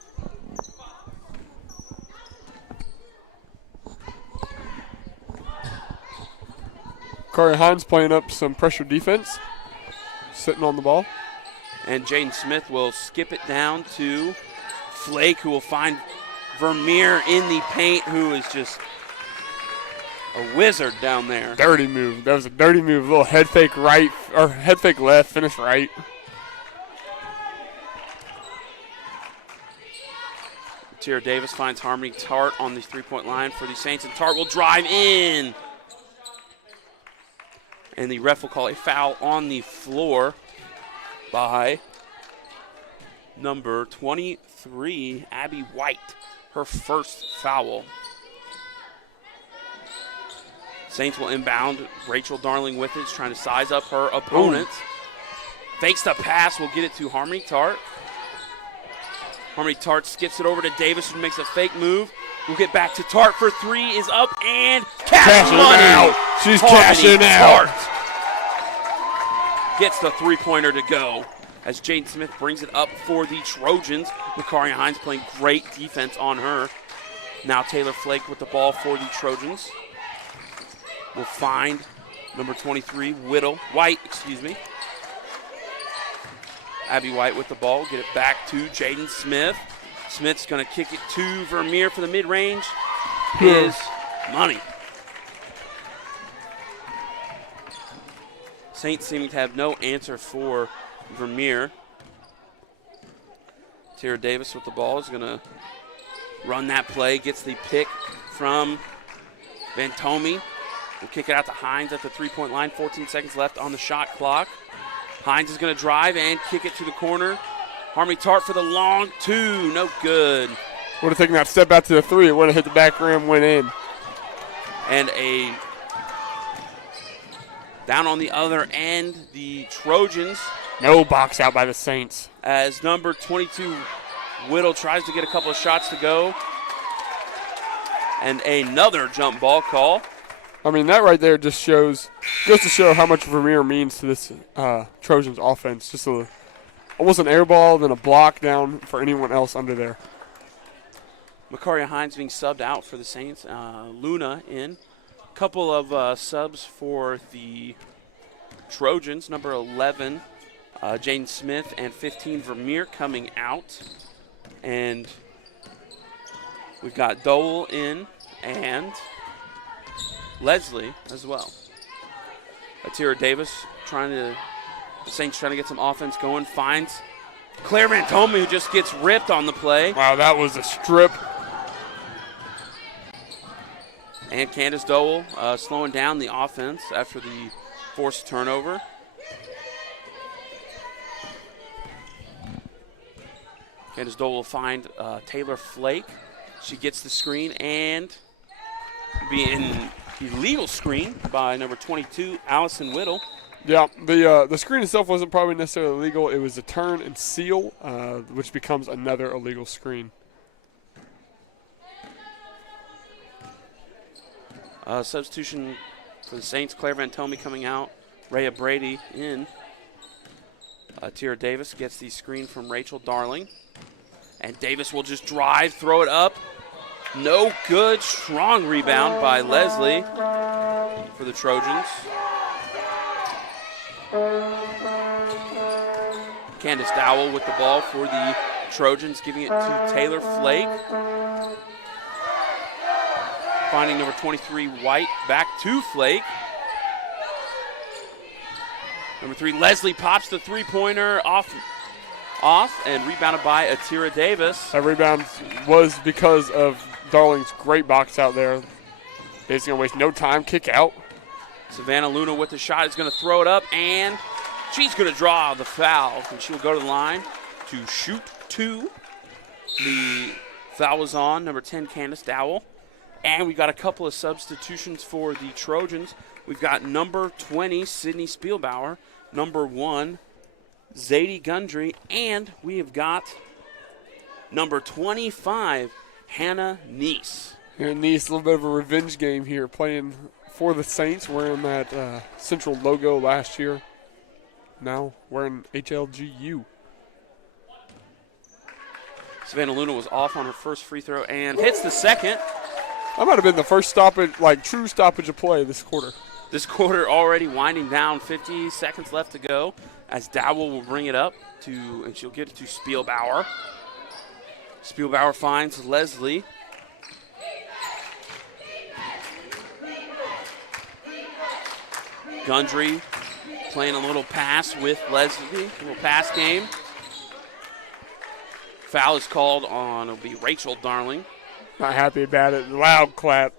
Corey Hines playing up some pressure defense, sitting on the ball. And Jaden Smith will skip it down to Flake, who will find Vermeer in the paint, who is just a wizard down there. Dirty move. That was a dirty move. A little head fake right, or head fake left, finish right. Atira Davis finds Harmony Tart on the three-point line for the Saints, and Tart will drive in. And the ref will call a foul on the floor by number 23, Abby White, her first foul. Saints will inbound. Rachel Darling with it, trying to size up her opponent. Fakes the pass, will get it to Harmony Tart. Harmony Tart skips it over to Davis, who makes a fake move. We'll get back to Tart for three, is up and Cashing money. out. She's Harmony cashing out. Tart gets the three-pointer to go as Jane Smith brings it up for the Trojans. Makaria Hines playing great defense on her. Now Taylor Flake with the ball for the Trojans. Will find number 23, White. Abby White with the ball. Get it back to Jaden Smith. Smith's going to kick it to Vermeer for the mid-range. Is money. Saints seeming to have no answer for Vermeer. Tara Davis with the ball is going to run that play, gets the pick from Van Tomey. Will kick it out to Hines at the three-point line. 14 seconds left on the shot clock. Hines is going to drive and kick it to the corner. Harmony Tart for the long two. No good. Would have taken that step out to the three. It would have hit the back rim, went in. And a down on the other end, the Trojans. No box out by the Saints. As number 22, Whittle, tries to get a couple of shots to go. And another jump ball call. I mean, that right there just goes to show how much Vermeer means to this Trojans offense. Just almost an air ball, then a block down for anyone else under there. Makaria Hines being subbed out for the Saints. Luna in. Couple of subs for the Trojans. Number 11, Jaden Smith, and 15, Vermeer coming out. And we've got Dole in and Leslie as well. Atira Davis the Saints trying to get some offense going. Finds Claire Van Tomey, who just gets ripped on the play. Wow, that was a strip. And Candace Dole slowing down the offense after the forced turnover. Candace Dole will find Taylor Flake. She gets the screen and be an illegal screen by number 22, Allison Whittle. Yeah, the screen itself wasn't probably necessarily illegal. It was a turn and seal, which becomes another illegal screen. Substitution for the Saints, Claire Van Tomey coming out. Rhea Brady in. Tira Davis gets the screen from Rachel Darling. And Davis will just drive, throw it up. No good. Strong rebound by Leslie for the Trojans. Candace Dowell with the ball for the Trojans, giving it to Taylor Flake. Finding number 23, White, back to Flake. Number 3, Leslie pops the three-pointer off and rebounded by Atira Davis. That rebound was because of Darling's great box out there. Davis going to waste no time, kick out. Savannah Luna with the shot is going to throw it up, and she's going to draw the foul, and she will go to the line to shoot two. The foul was on number 10, Candace Dowell. And we've got a couple of substitutions for the Trojans. We've got number 20, Sydney Spielbauer, number 1, Zadie Gundry, and we have got number 25, Hannah Neese. Here Neese, a little bit of a revenge game here, playing for the Saints, wearing that Central logo last year. Now wearing HLGU. Savannah Luna was off on her first free throw and hits the second. That might have been the first stoppage, true stoppage of play this quarter. This quarter already winding down, 50 seconds left to go as Dowell will bring it up and she'll get it to Spielbauer. Spielbauer finds Leslie. Gundry playing a little pass with Leslie, a little pass game. Foul is called on, it'll be Rachel Darling. Not happy about it. Loud clap.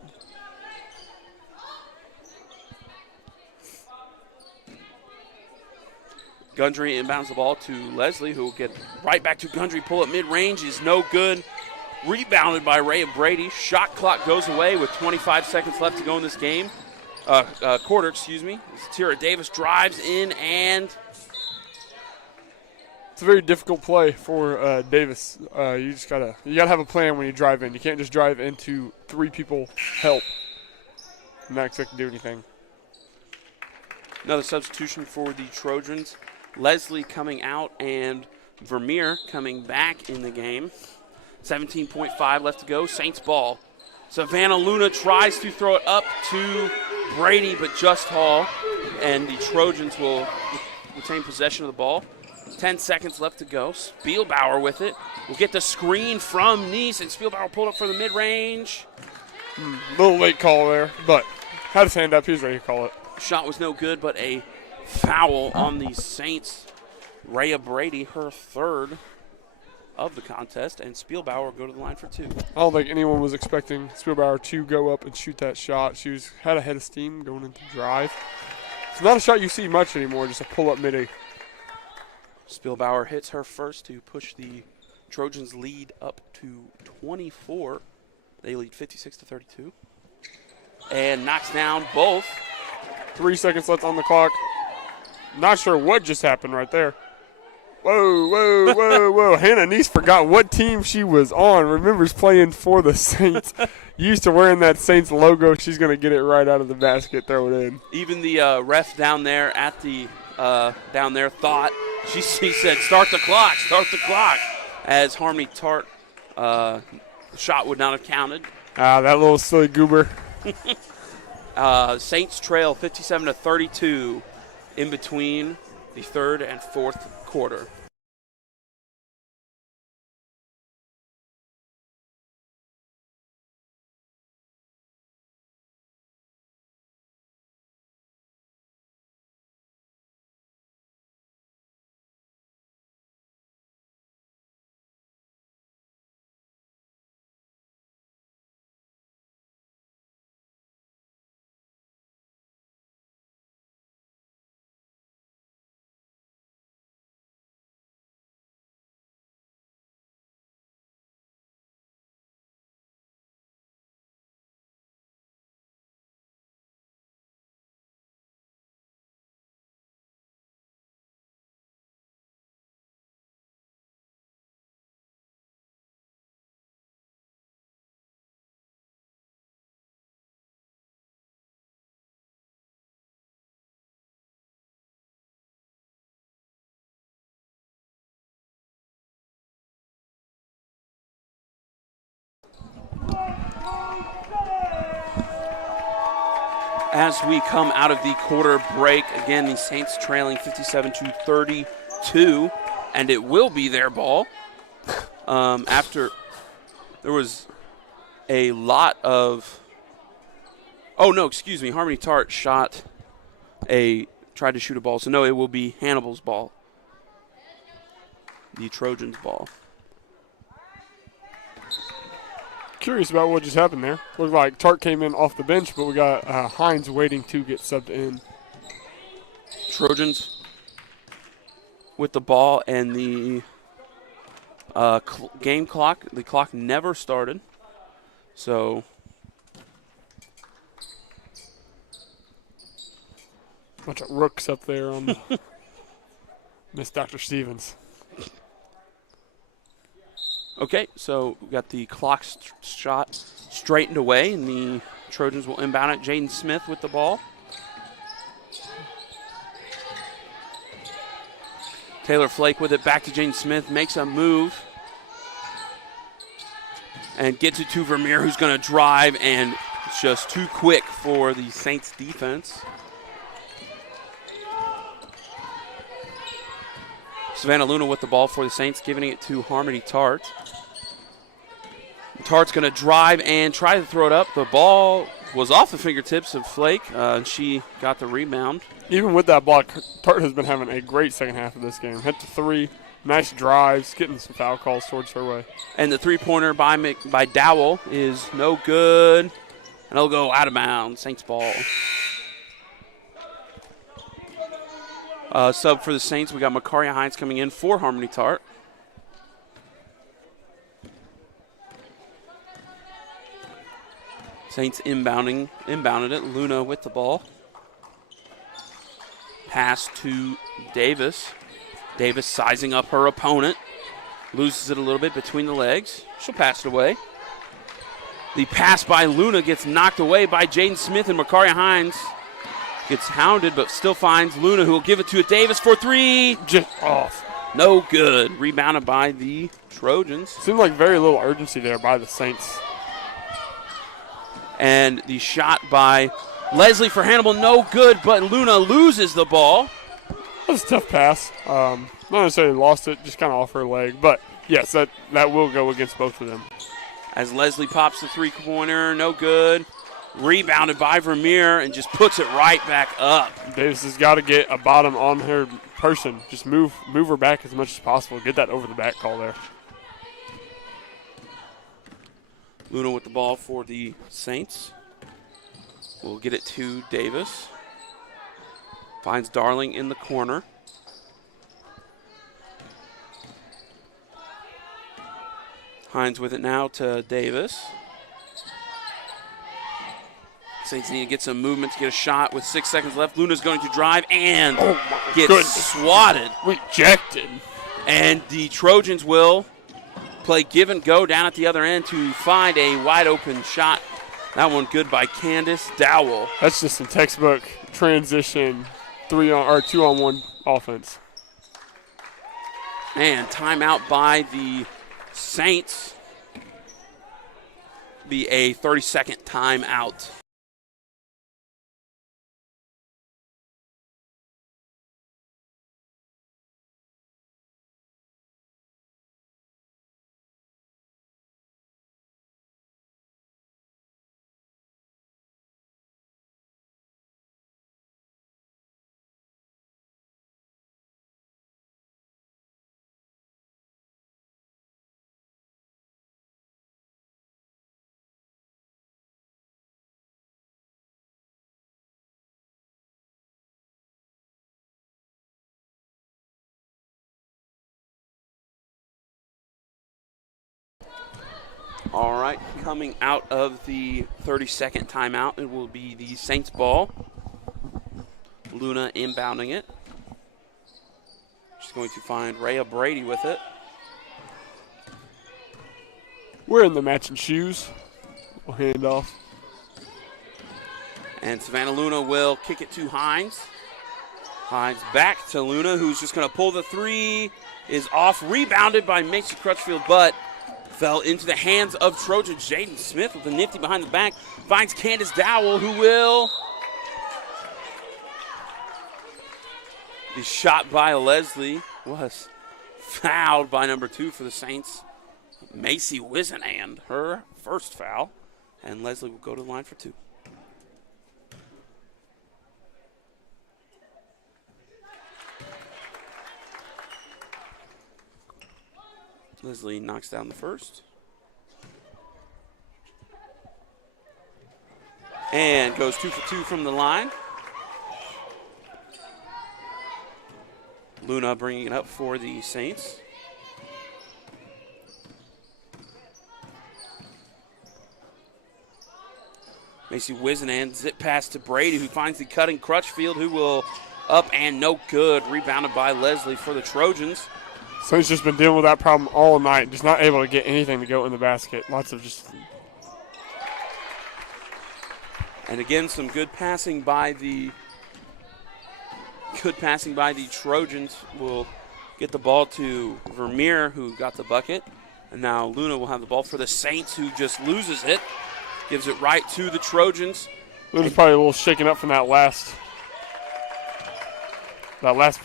Gundry inbounds the ball to Leslie, who will get right back to Gundry. Pull up mid-range is no good. Rebounded by Rhea Brady. Shot clock goes away with 25 seconds left to go in this game. Quarter. Tira Davis drives in and it's a very difficult play for Davis. You gotta have a plan when you drive in. You can't just drive into three people help and not expect to do anything. Another substitution for the Trojans. Leslie coming out and Vermeer coming back in the game. 17.5 left to go. Saints ball. Savannah Luna tries to throw it up to Brady, but just Hall. And the Trojans will retain possession of the ball. 10 seconds left to go. Spielbauer with it. Will get the screen from Neese, and Spielbauer pulled up for the mid-range. Little late call there, but had his hand up. He was ready to call it. Shot was no good, but a foul on the Saints. Rhea Brady, her third of the contest, and Spielbauer go to the line for 2. I don't think anyone was expecting Spielbauer to go up and shoot that shot. She had a head of steam going into drive. It's not a shot you see much anymore, just a pull-up mid-A. Spielbauer hits her first to push the Trojans' lead up to 24. They lead 56-32. And knocks down both. 3 seconds left on the clock. Not sure what just happened right there. Whoa, whoa, whoa, whoa. Hannah Neese forgot what team she was on. Remembers playing for the Saints. Used to wearing that Saints logo. She's going to get it right out of the basket, throw it in. Even the ref down there at the thought, she said, start the clock, as Harmony Tart shot would not have counted. That little silly goober. Saints trail 57-32 in between the third and fourth quarter. As we come out of the quarter break, again, the Saints trailing 57-32, and it will be their ball. After there was a lot of Harmony Tart tried to shoot a ball. So no, it will be Hannibal's ball. The Trojans' ball. Curious about what just happened there. Looked like Tart came in off the bench, but we got Hines waiting to get subbed in. Trojans with the ball, and the game clock. The clock never started. So bunch of rooks up there on Miss Dr. Stevens. Okay, so we got the clock shot straightened away, and the Trojans will inbound it. Jaden Smith with the ball. Taylor Flake with it, back to Jaden Smith, makes a move and gets it to Vermeer, who's going to drive, and it's just too quick for the Saints defense. Savannah Luna with the ball for the Saints, giving it to Harmony Tart. Tart's going to drive and try to throw it up. The ball was off the fingertips of Flake, and she got the rebound. Even with that block, Tart has been having a great second half of this game. Hit the three, nice drives, getting some foul calls towards her way. And the three-pointer by Dowell is no good, and it'll go out of bounds. Saints ball. Sub for the Saints, we got Makaria Hines coming in for Harmony Tart. Saints inbounded it. Luna with the ball. Pass to Davis. Davis sizing up her opponent. Loses it a little bit between the legs. She'll pass it away. The pass by Luna gets knocked away by Jaden Smith, and Makaria Hines gets hounded but still finds Luna, who will give it to Davis for three. Just off. No good. Rebounded by the Trojans. Seemed like very little urgency there by the Saints. And the shot by Leslie for Hannibal, no good, but Luna loses the ball. That was a tough pass. Not necessarily lost it, just kind of off her leg. But, yes, that will go against both of them. As Leslie pops the three-pointer, no good. Rebounded by Vermeer and just puts it right back up. Davis has got to get a bottom on her person. Just move her back as much as possible. Get that over the back call there. Luna with the ball for the Saints. We'll get it to Davis. Finds Darling in the corner. Hines with it now to Davis. Saints need to get some movement to get a shot with 6 seconds left. Luna's going to drive and swatted. Rejected. And the Trojans will play give and go down at the other end to find a wide open shot. That one good by Candace Dowell. That's just a textbook transition 2-on-1 offense. And timeout by the Saints. Be a 30-second timeout. All right, coming out of the 30-second timeout, it will be the Saints ball. Luna inbounding it. She's going to find Rhea Brady with it. We're in the matching shoes. We'll hand off. And Savannah Luna will kick it to Hines. Hines back to Luna, who's just going to pull the three. Is off, rebounded by Macy Crutchfield, but fell into the hands of Trojan. Jaden Smith with a nifty behind the back. Finds Candace Dowell, who will be shot by Leslie. Was fouled by number 2 for the Saints, Macy Wisenand, her first foul. And Leslie will go to the line for 2. Leslie knocks down the first. And goes 2 for 2 from the line. Luna bringing it up for the Saints. Macy Wisenand zip pass to Brady, who finds the cutting Crutchfield, who will up and no good. Rebounded by Leslie for the Trojans. Saints just been dealing with that problem all night. Just not able to get anything to go in the basket. Lots of just. And again, some good passing by the Trojans. Will get the ball to Vermeer, who got the bucket. And now Luna will have the ball for the Saints, who just loses it. Gives it right to the Trojans. Luna's probably a little shaken up from that last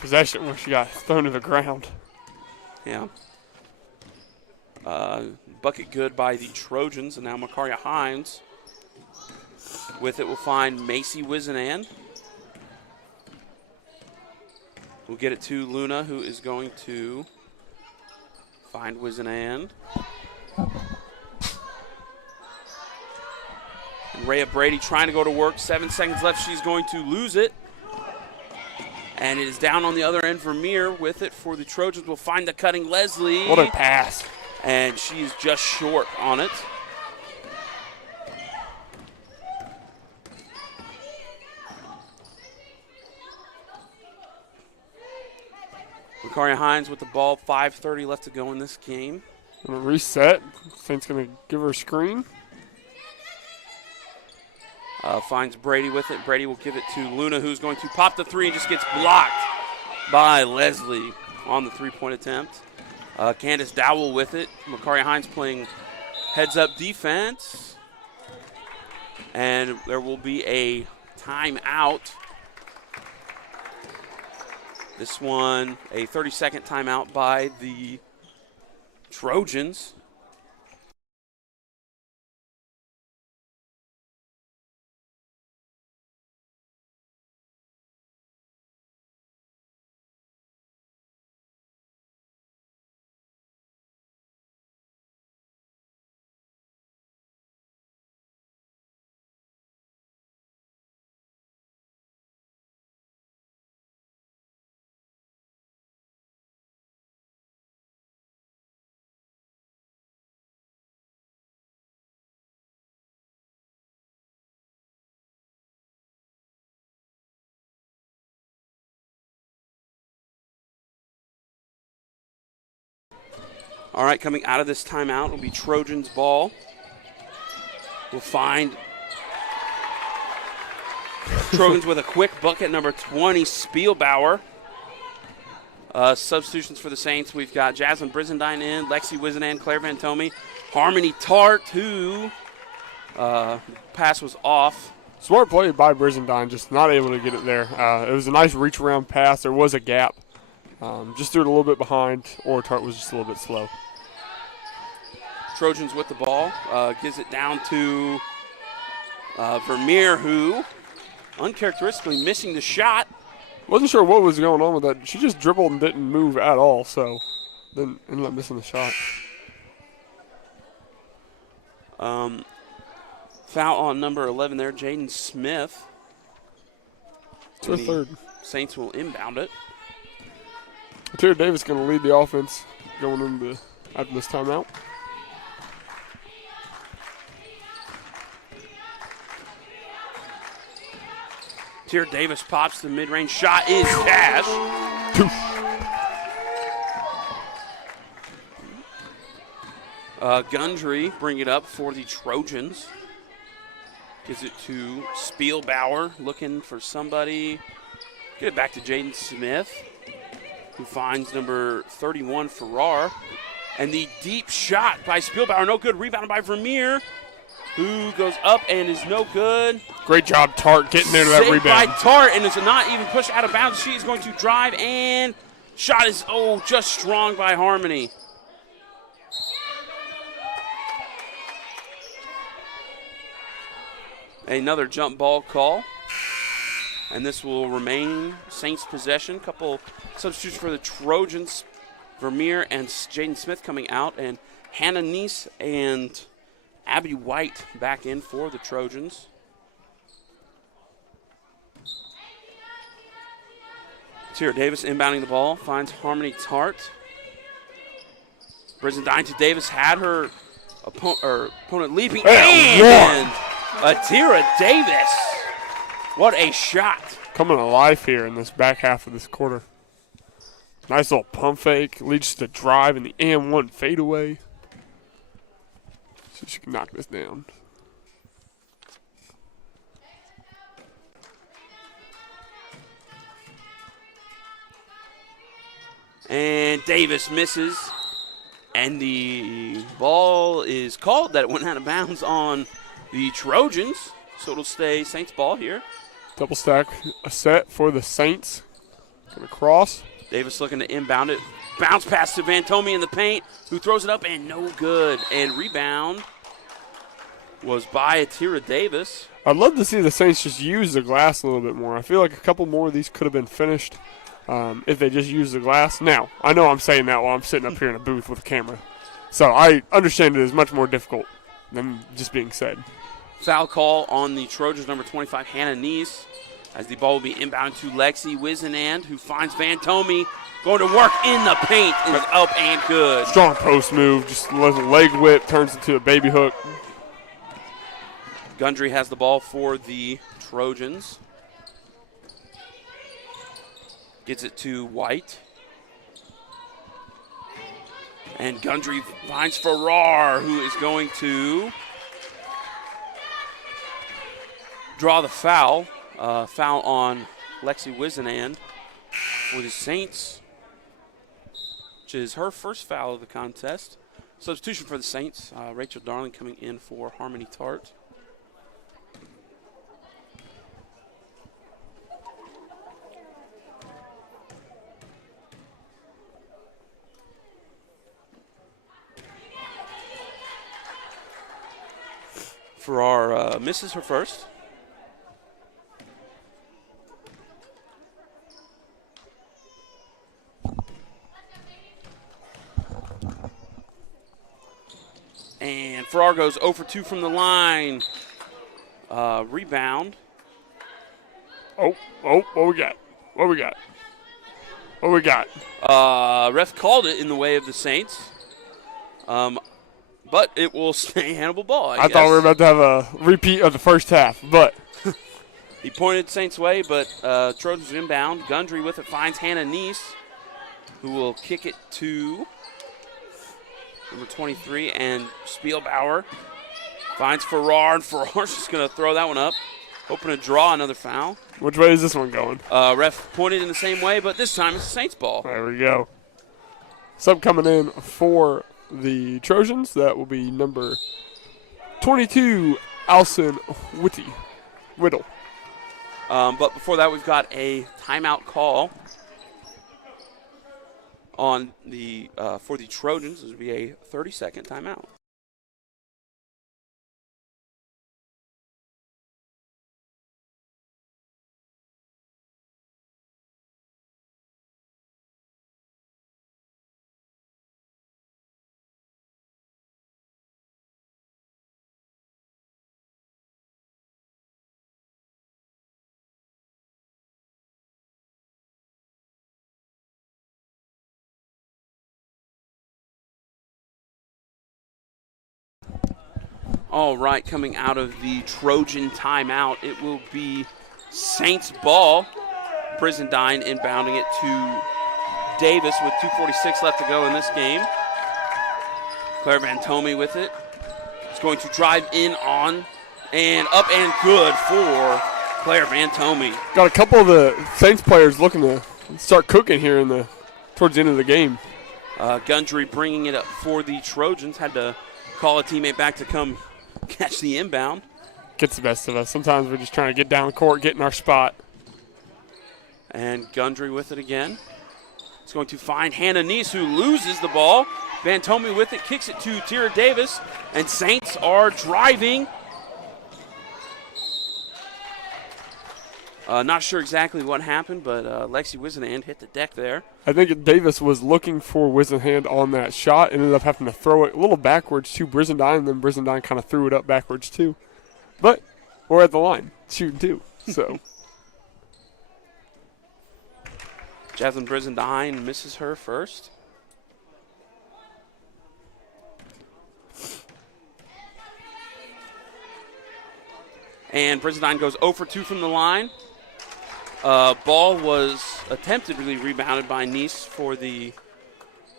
possession where she got thrown to the ground. Yeah. Bucket good by the Trojans, and now Makaria Hines with it will find Macy Wisenand. We'll get it to Luna, who is going to find Wisenand. And Rhea Brady trying to go to work. 7 seconds left. She's going to lose it. And it is down on the other end. Vermeer with it for the Trojans. Will find the cutting Leslie. What a pass. And she is just short on it. Makaria Hines with the ball. 5:30 left to go in this game. Gonna reset. Saints gonna give her a screen. Finds Brady with it. Brady will give it to Luna, who's going to pop the three and just gets blocked by Leslie on the three-point attempt. Candace Dowell with it. Makaria Hines playing heads-up defense. And there will be a timeout. This one, a 30-second timeout by the Trojans. All right, coming out of this timeout will be Trojans ball. We'll find Trojans with a quick bucket, number 20, Spielbauer. Substitutions for the Saints. We've got Jasmine Brizendine in, Lexi Wizenan, Claire Van Tome, Harmony Tart, who pass was off. Smart play by Brizendine, just not able to get it there. It was a nice reach-around pass. There was a gap. Just threw it a little bit behind, or Tart was just a little bit slow. Trojans with the ball. Gives it down to Vermeer, who uncharacteristically missing the shot. Wasn't sure what was going on with that. She just dribbled and didn't move at all, so then ended up missing the shot. Foul on number 11 there, Jaden Smith. It's her third. Saints will inbound it. Tara Davis going to lead the offense going into after this timeout. Tara Davis pops the mid-range shot, is cash. Gundry bring it up for the Trojans. Gives it to Spielbauer, looking for somebody. Get it back to Jaden Smith, who finds number 31, Farrar. And the deep shot by Spielbauer, no good. Rebounded by Vermeer, who goes up and is no good. Great job, Tart, getting there to that Saved rebound. by Tart, and it's not even pushed out of bounds. She is going to drive, and shot is, just strong by Harmony. Another jump ball call, and this will remain Saints possession. Couple substitutes for the Trojans. Vermeer and Jaden Smith coming out, and Hannah Neese and Abby White back in for the Trojans. Tara Davis inbounding the ball, finds Harmony Tart. Brizendine to Davis, had her opponent leaping, and Tara Davis. What a shot. Coming alive here in this back half of this quarter. Nice little pump fake, leads to the drive and the and one fadeaway. So she can knock this down. And Davis misses. And the ball is called that it went out of bounds on the Trojans. So it'll stay Saints ball here. Double stack, a set for the Saints. Gonna cross. Davis looking to inbound it. Bounce pass to Van Tome in the paint, who throws it up and no good. And rebound was by Atira Davis. I'd love to see the Saints just use the glass a little bit more. I feel like a couple more of these could have been finished if they just used the glass. Now, I know I'm saying that while I'm sitting up here in a booth with a camera. So I understand it is much more difficult than just being said. Foul call on the Trojans, number 25, Hannah Neese, as the ball will be inbound to Lexi Wizenand, who finds Van Tome going to work in the paint, and is up and good. Strong post move, just a leg whip, turns into a baby hook. Gundry has the ball for the Trojans. Gets it to White. And Gundry finds Farrar, who is going to draw the foul. Foul on Lexi Wizenand for the Saints, which is her first foul of the contest. Substitution for the Saints, Rachel Darling coming in for Harmony Tart. Farrar misses her first. And Farrar goes 0 for 2 from the line. Rebound. Oh, what we got? What we got? Ref called it in the way of the Saints. But it will stay Hannibal ball, I guess. Thought we were about to have a repeat of the first half, but. He pointed Saints' way, but Trojans inbound. Gundry with it finds Hannah Neese, who will kick it to number 23, and Spielbauer finds Farrar, and Farrar's just going to throw that one up, hoping to draw another foul. Which way is this one going? Ref pointed in the same way, but this time it's the Saints ball. There we go. Sub coming in for the Trojans. That will be number 22, Alson Whittle. But before that, we've got a timeout call on the for the Trojans. This would be a 30-second timeout. All right, coming out of the Trojan timeout, it will be Saints ball. Brizendine inbounding it to Davis with 2:46 left to go in this game. Claire Van Tome with it. It's going to drive in on and up and good for Claire Van Tome. Got a couple of the Saints players looking to start cooking here towards the end of the game. Gundry bringing it up for the Trojans. Had to call a teammate back to come catch the inbound. Gets the best of us. Sometimes we're just trying to get down the court, get in our spot. And Gundry with it again. It's going to find Hannah Neese, who loses the ball. Van Tome with it, kicks it to Tira Davis, and Saints are driving. Not sure exactly what happened, but Lexi Wisenhand hit the deck there. I think Davis was looking for Wisenhand on that shot, ended up having to throw it a little backwards to Brizendine, and then Brizendine kind of threw it up backwards too. But we're at the line, shooting too, so. Jasmine Brizendine misses her first. And Brizendine goes 0 for 2 from the line. Ball was attemptedly rebounded by Neese for the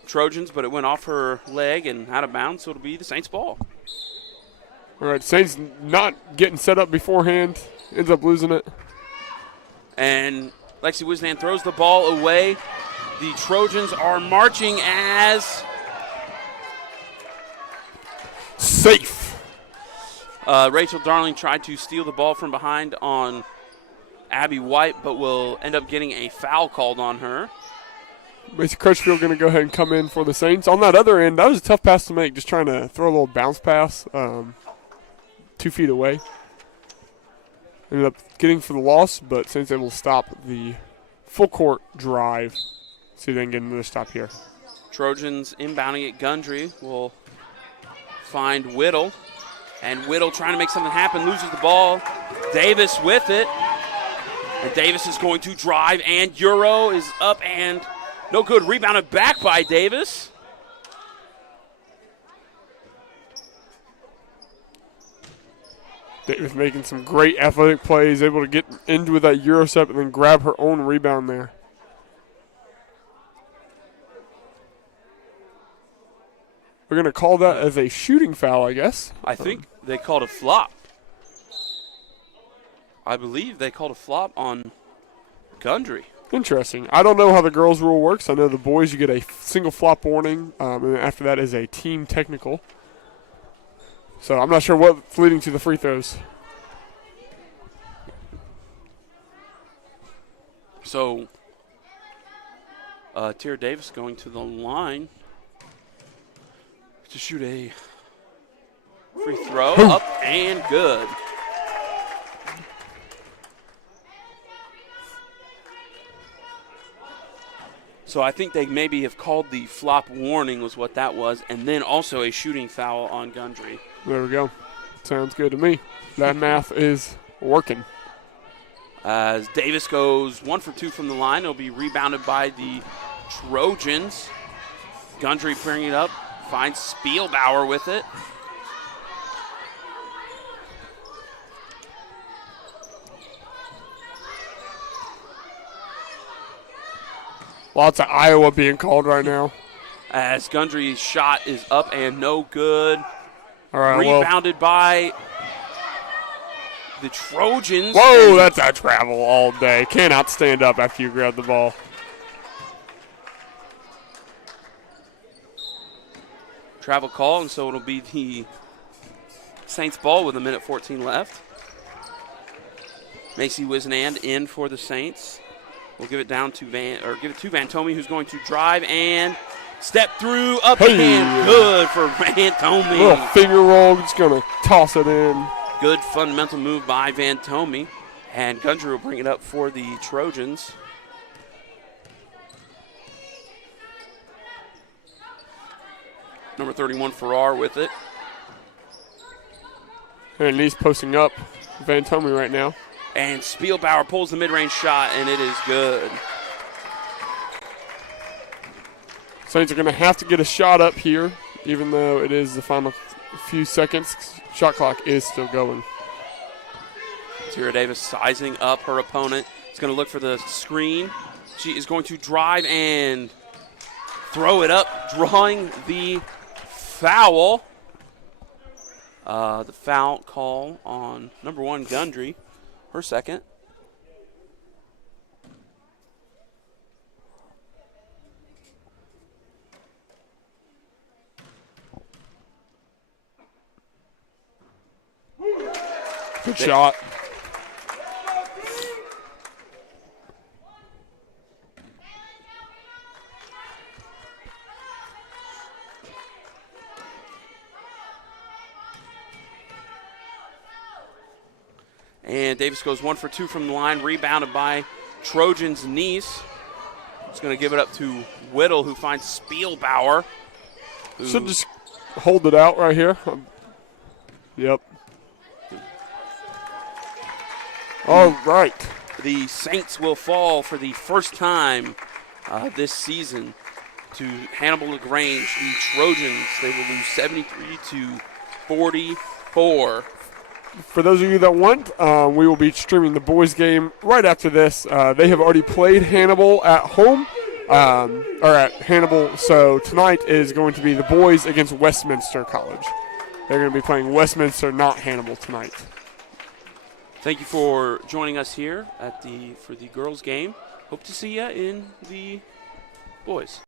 Trojans, but it went off her leg and out of bounds, so it'll be the Saints ball. All right, Saints not getting set up beforehand, ends up losing it. And Lexi Wisnan throws the ball away. The Trojans are marching as safe. Rachel Darling tried to steal the ball from behind on Abby White, but will end up getting a foul called on her. Macy Crutchfield going to go ahead and come in for the Saints. On that other end, that was a tough pass to make, just trying to throw a little bounce pass 2 feet away. Ended up getting for the loss, but Saints able to stop the full court drive. See if they can get another stop here. Trojans inbounding it. Gundry will find Whittle. And Whittle trying to make something happen, loses the ball. Davis with it. And Davis is going to drive, and Euro is up and no good. Rebounded back by Davis. Davis making some great athletic plays, able to get into with that Euro step and then grab her own rebound there. We're going to call that as a shooting foul, I guess. I think they called a flop. I believe they called a flop on Gundry. Interesting. I don't know how the girls' rule works. I know the boys, you get a single flop warning, and then after that is a team technical. So I'm not sure what's leading to the free throws. So Tira Davis going to the line to shoot a free throw. Up and good. So I think they maybe have called the flop warning was what that was, and then also a shooting foul on Gundry. There we go. Sounds good to me. That math is working. As Davis goes 1 for 2 from the line, it'll be rebounded by the Trojans. Gundry bringing it up, finds Spielbauer with it. Lots of Iowa being called right now. as Gundry's shot is up and no good. All right, Rebounded by the Trojans. Whoa, that's a travel all day. Cannot stand up after you grab the ball. Travel call, and so it'll be the Saints ball with 1:14 left. Macy Wisnand in for the Saints. We'll give it down to Van Tome, who's going to drive and step through, up and good for Van Tome. Little finger roll, just gonna toss it in. Good fundamental move by Van Tome, and Gundry will bring it up for the Trojans. Number 31, Farrar with it. And he's posting up Van Tome right now. And Spielbauer pulls the mid-range shot, and it is good. Saints are going to have to get a shot up here, even though it is the final few seconds. Shot clock is still going. Tara Davis sizing up her opponent. She's going to look for the screen. She is going to drive and throw it up, drawing the foul. The foul call on number 1, Gundry. Her second. Good shot. And Davis goes 1 for 2 from the line, rebounded by Trojans' niece. He's going to give it up to Whittle, who finds Spielbauer. Should just hold it out right here. Yep. All right. The Saints will fall for the first time this season to Hannibal-LaGrange. The Trojans, they will lose 73-44. For those of you that want, we will be streaming the boys game right after this. They have already played Hannibal at home, or at Hannibal, so tonight is going to be the boys against Westminster College. They're going to be playing Westminster, not Hannibal, tonight. Thank you for joining us here for the girls game. Hope to see you in the boys.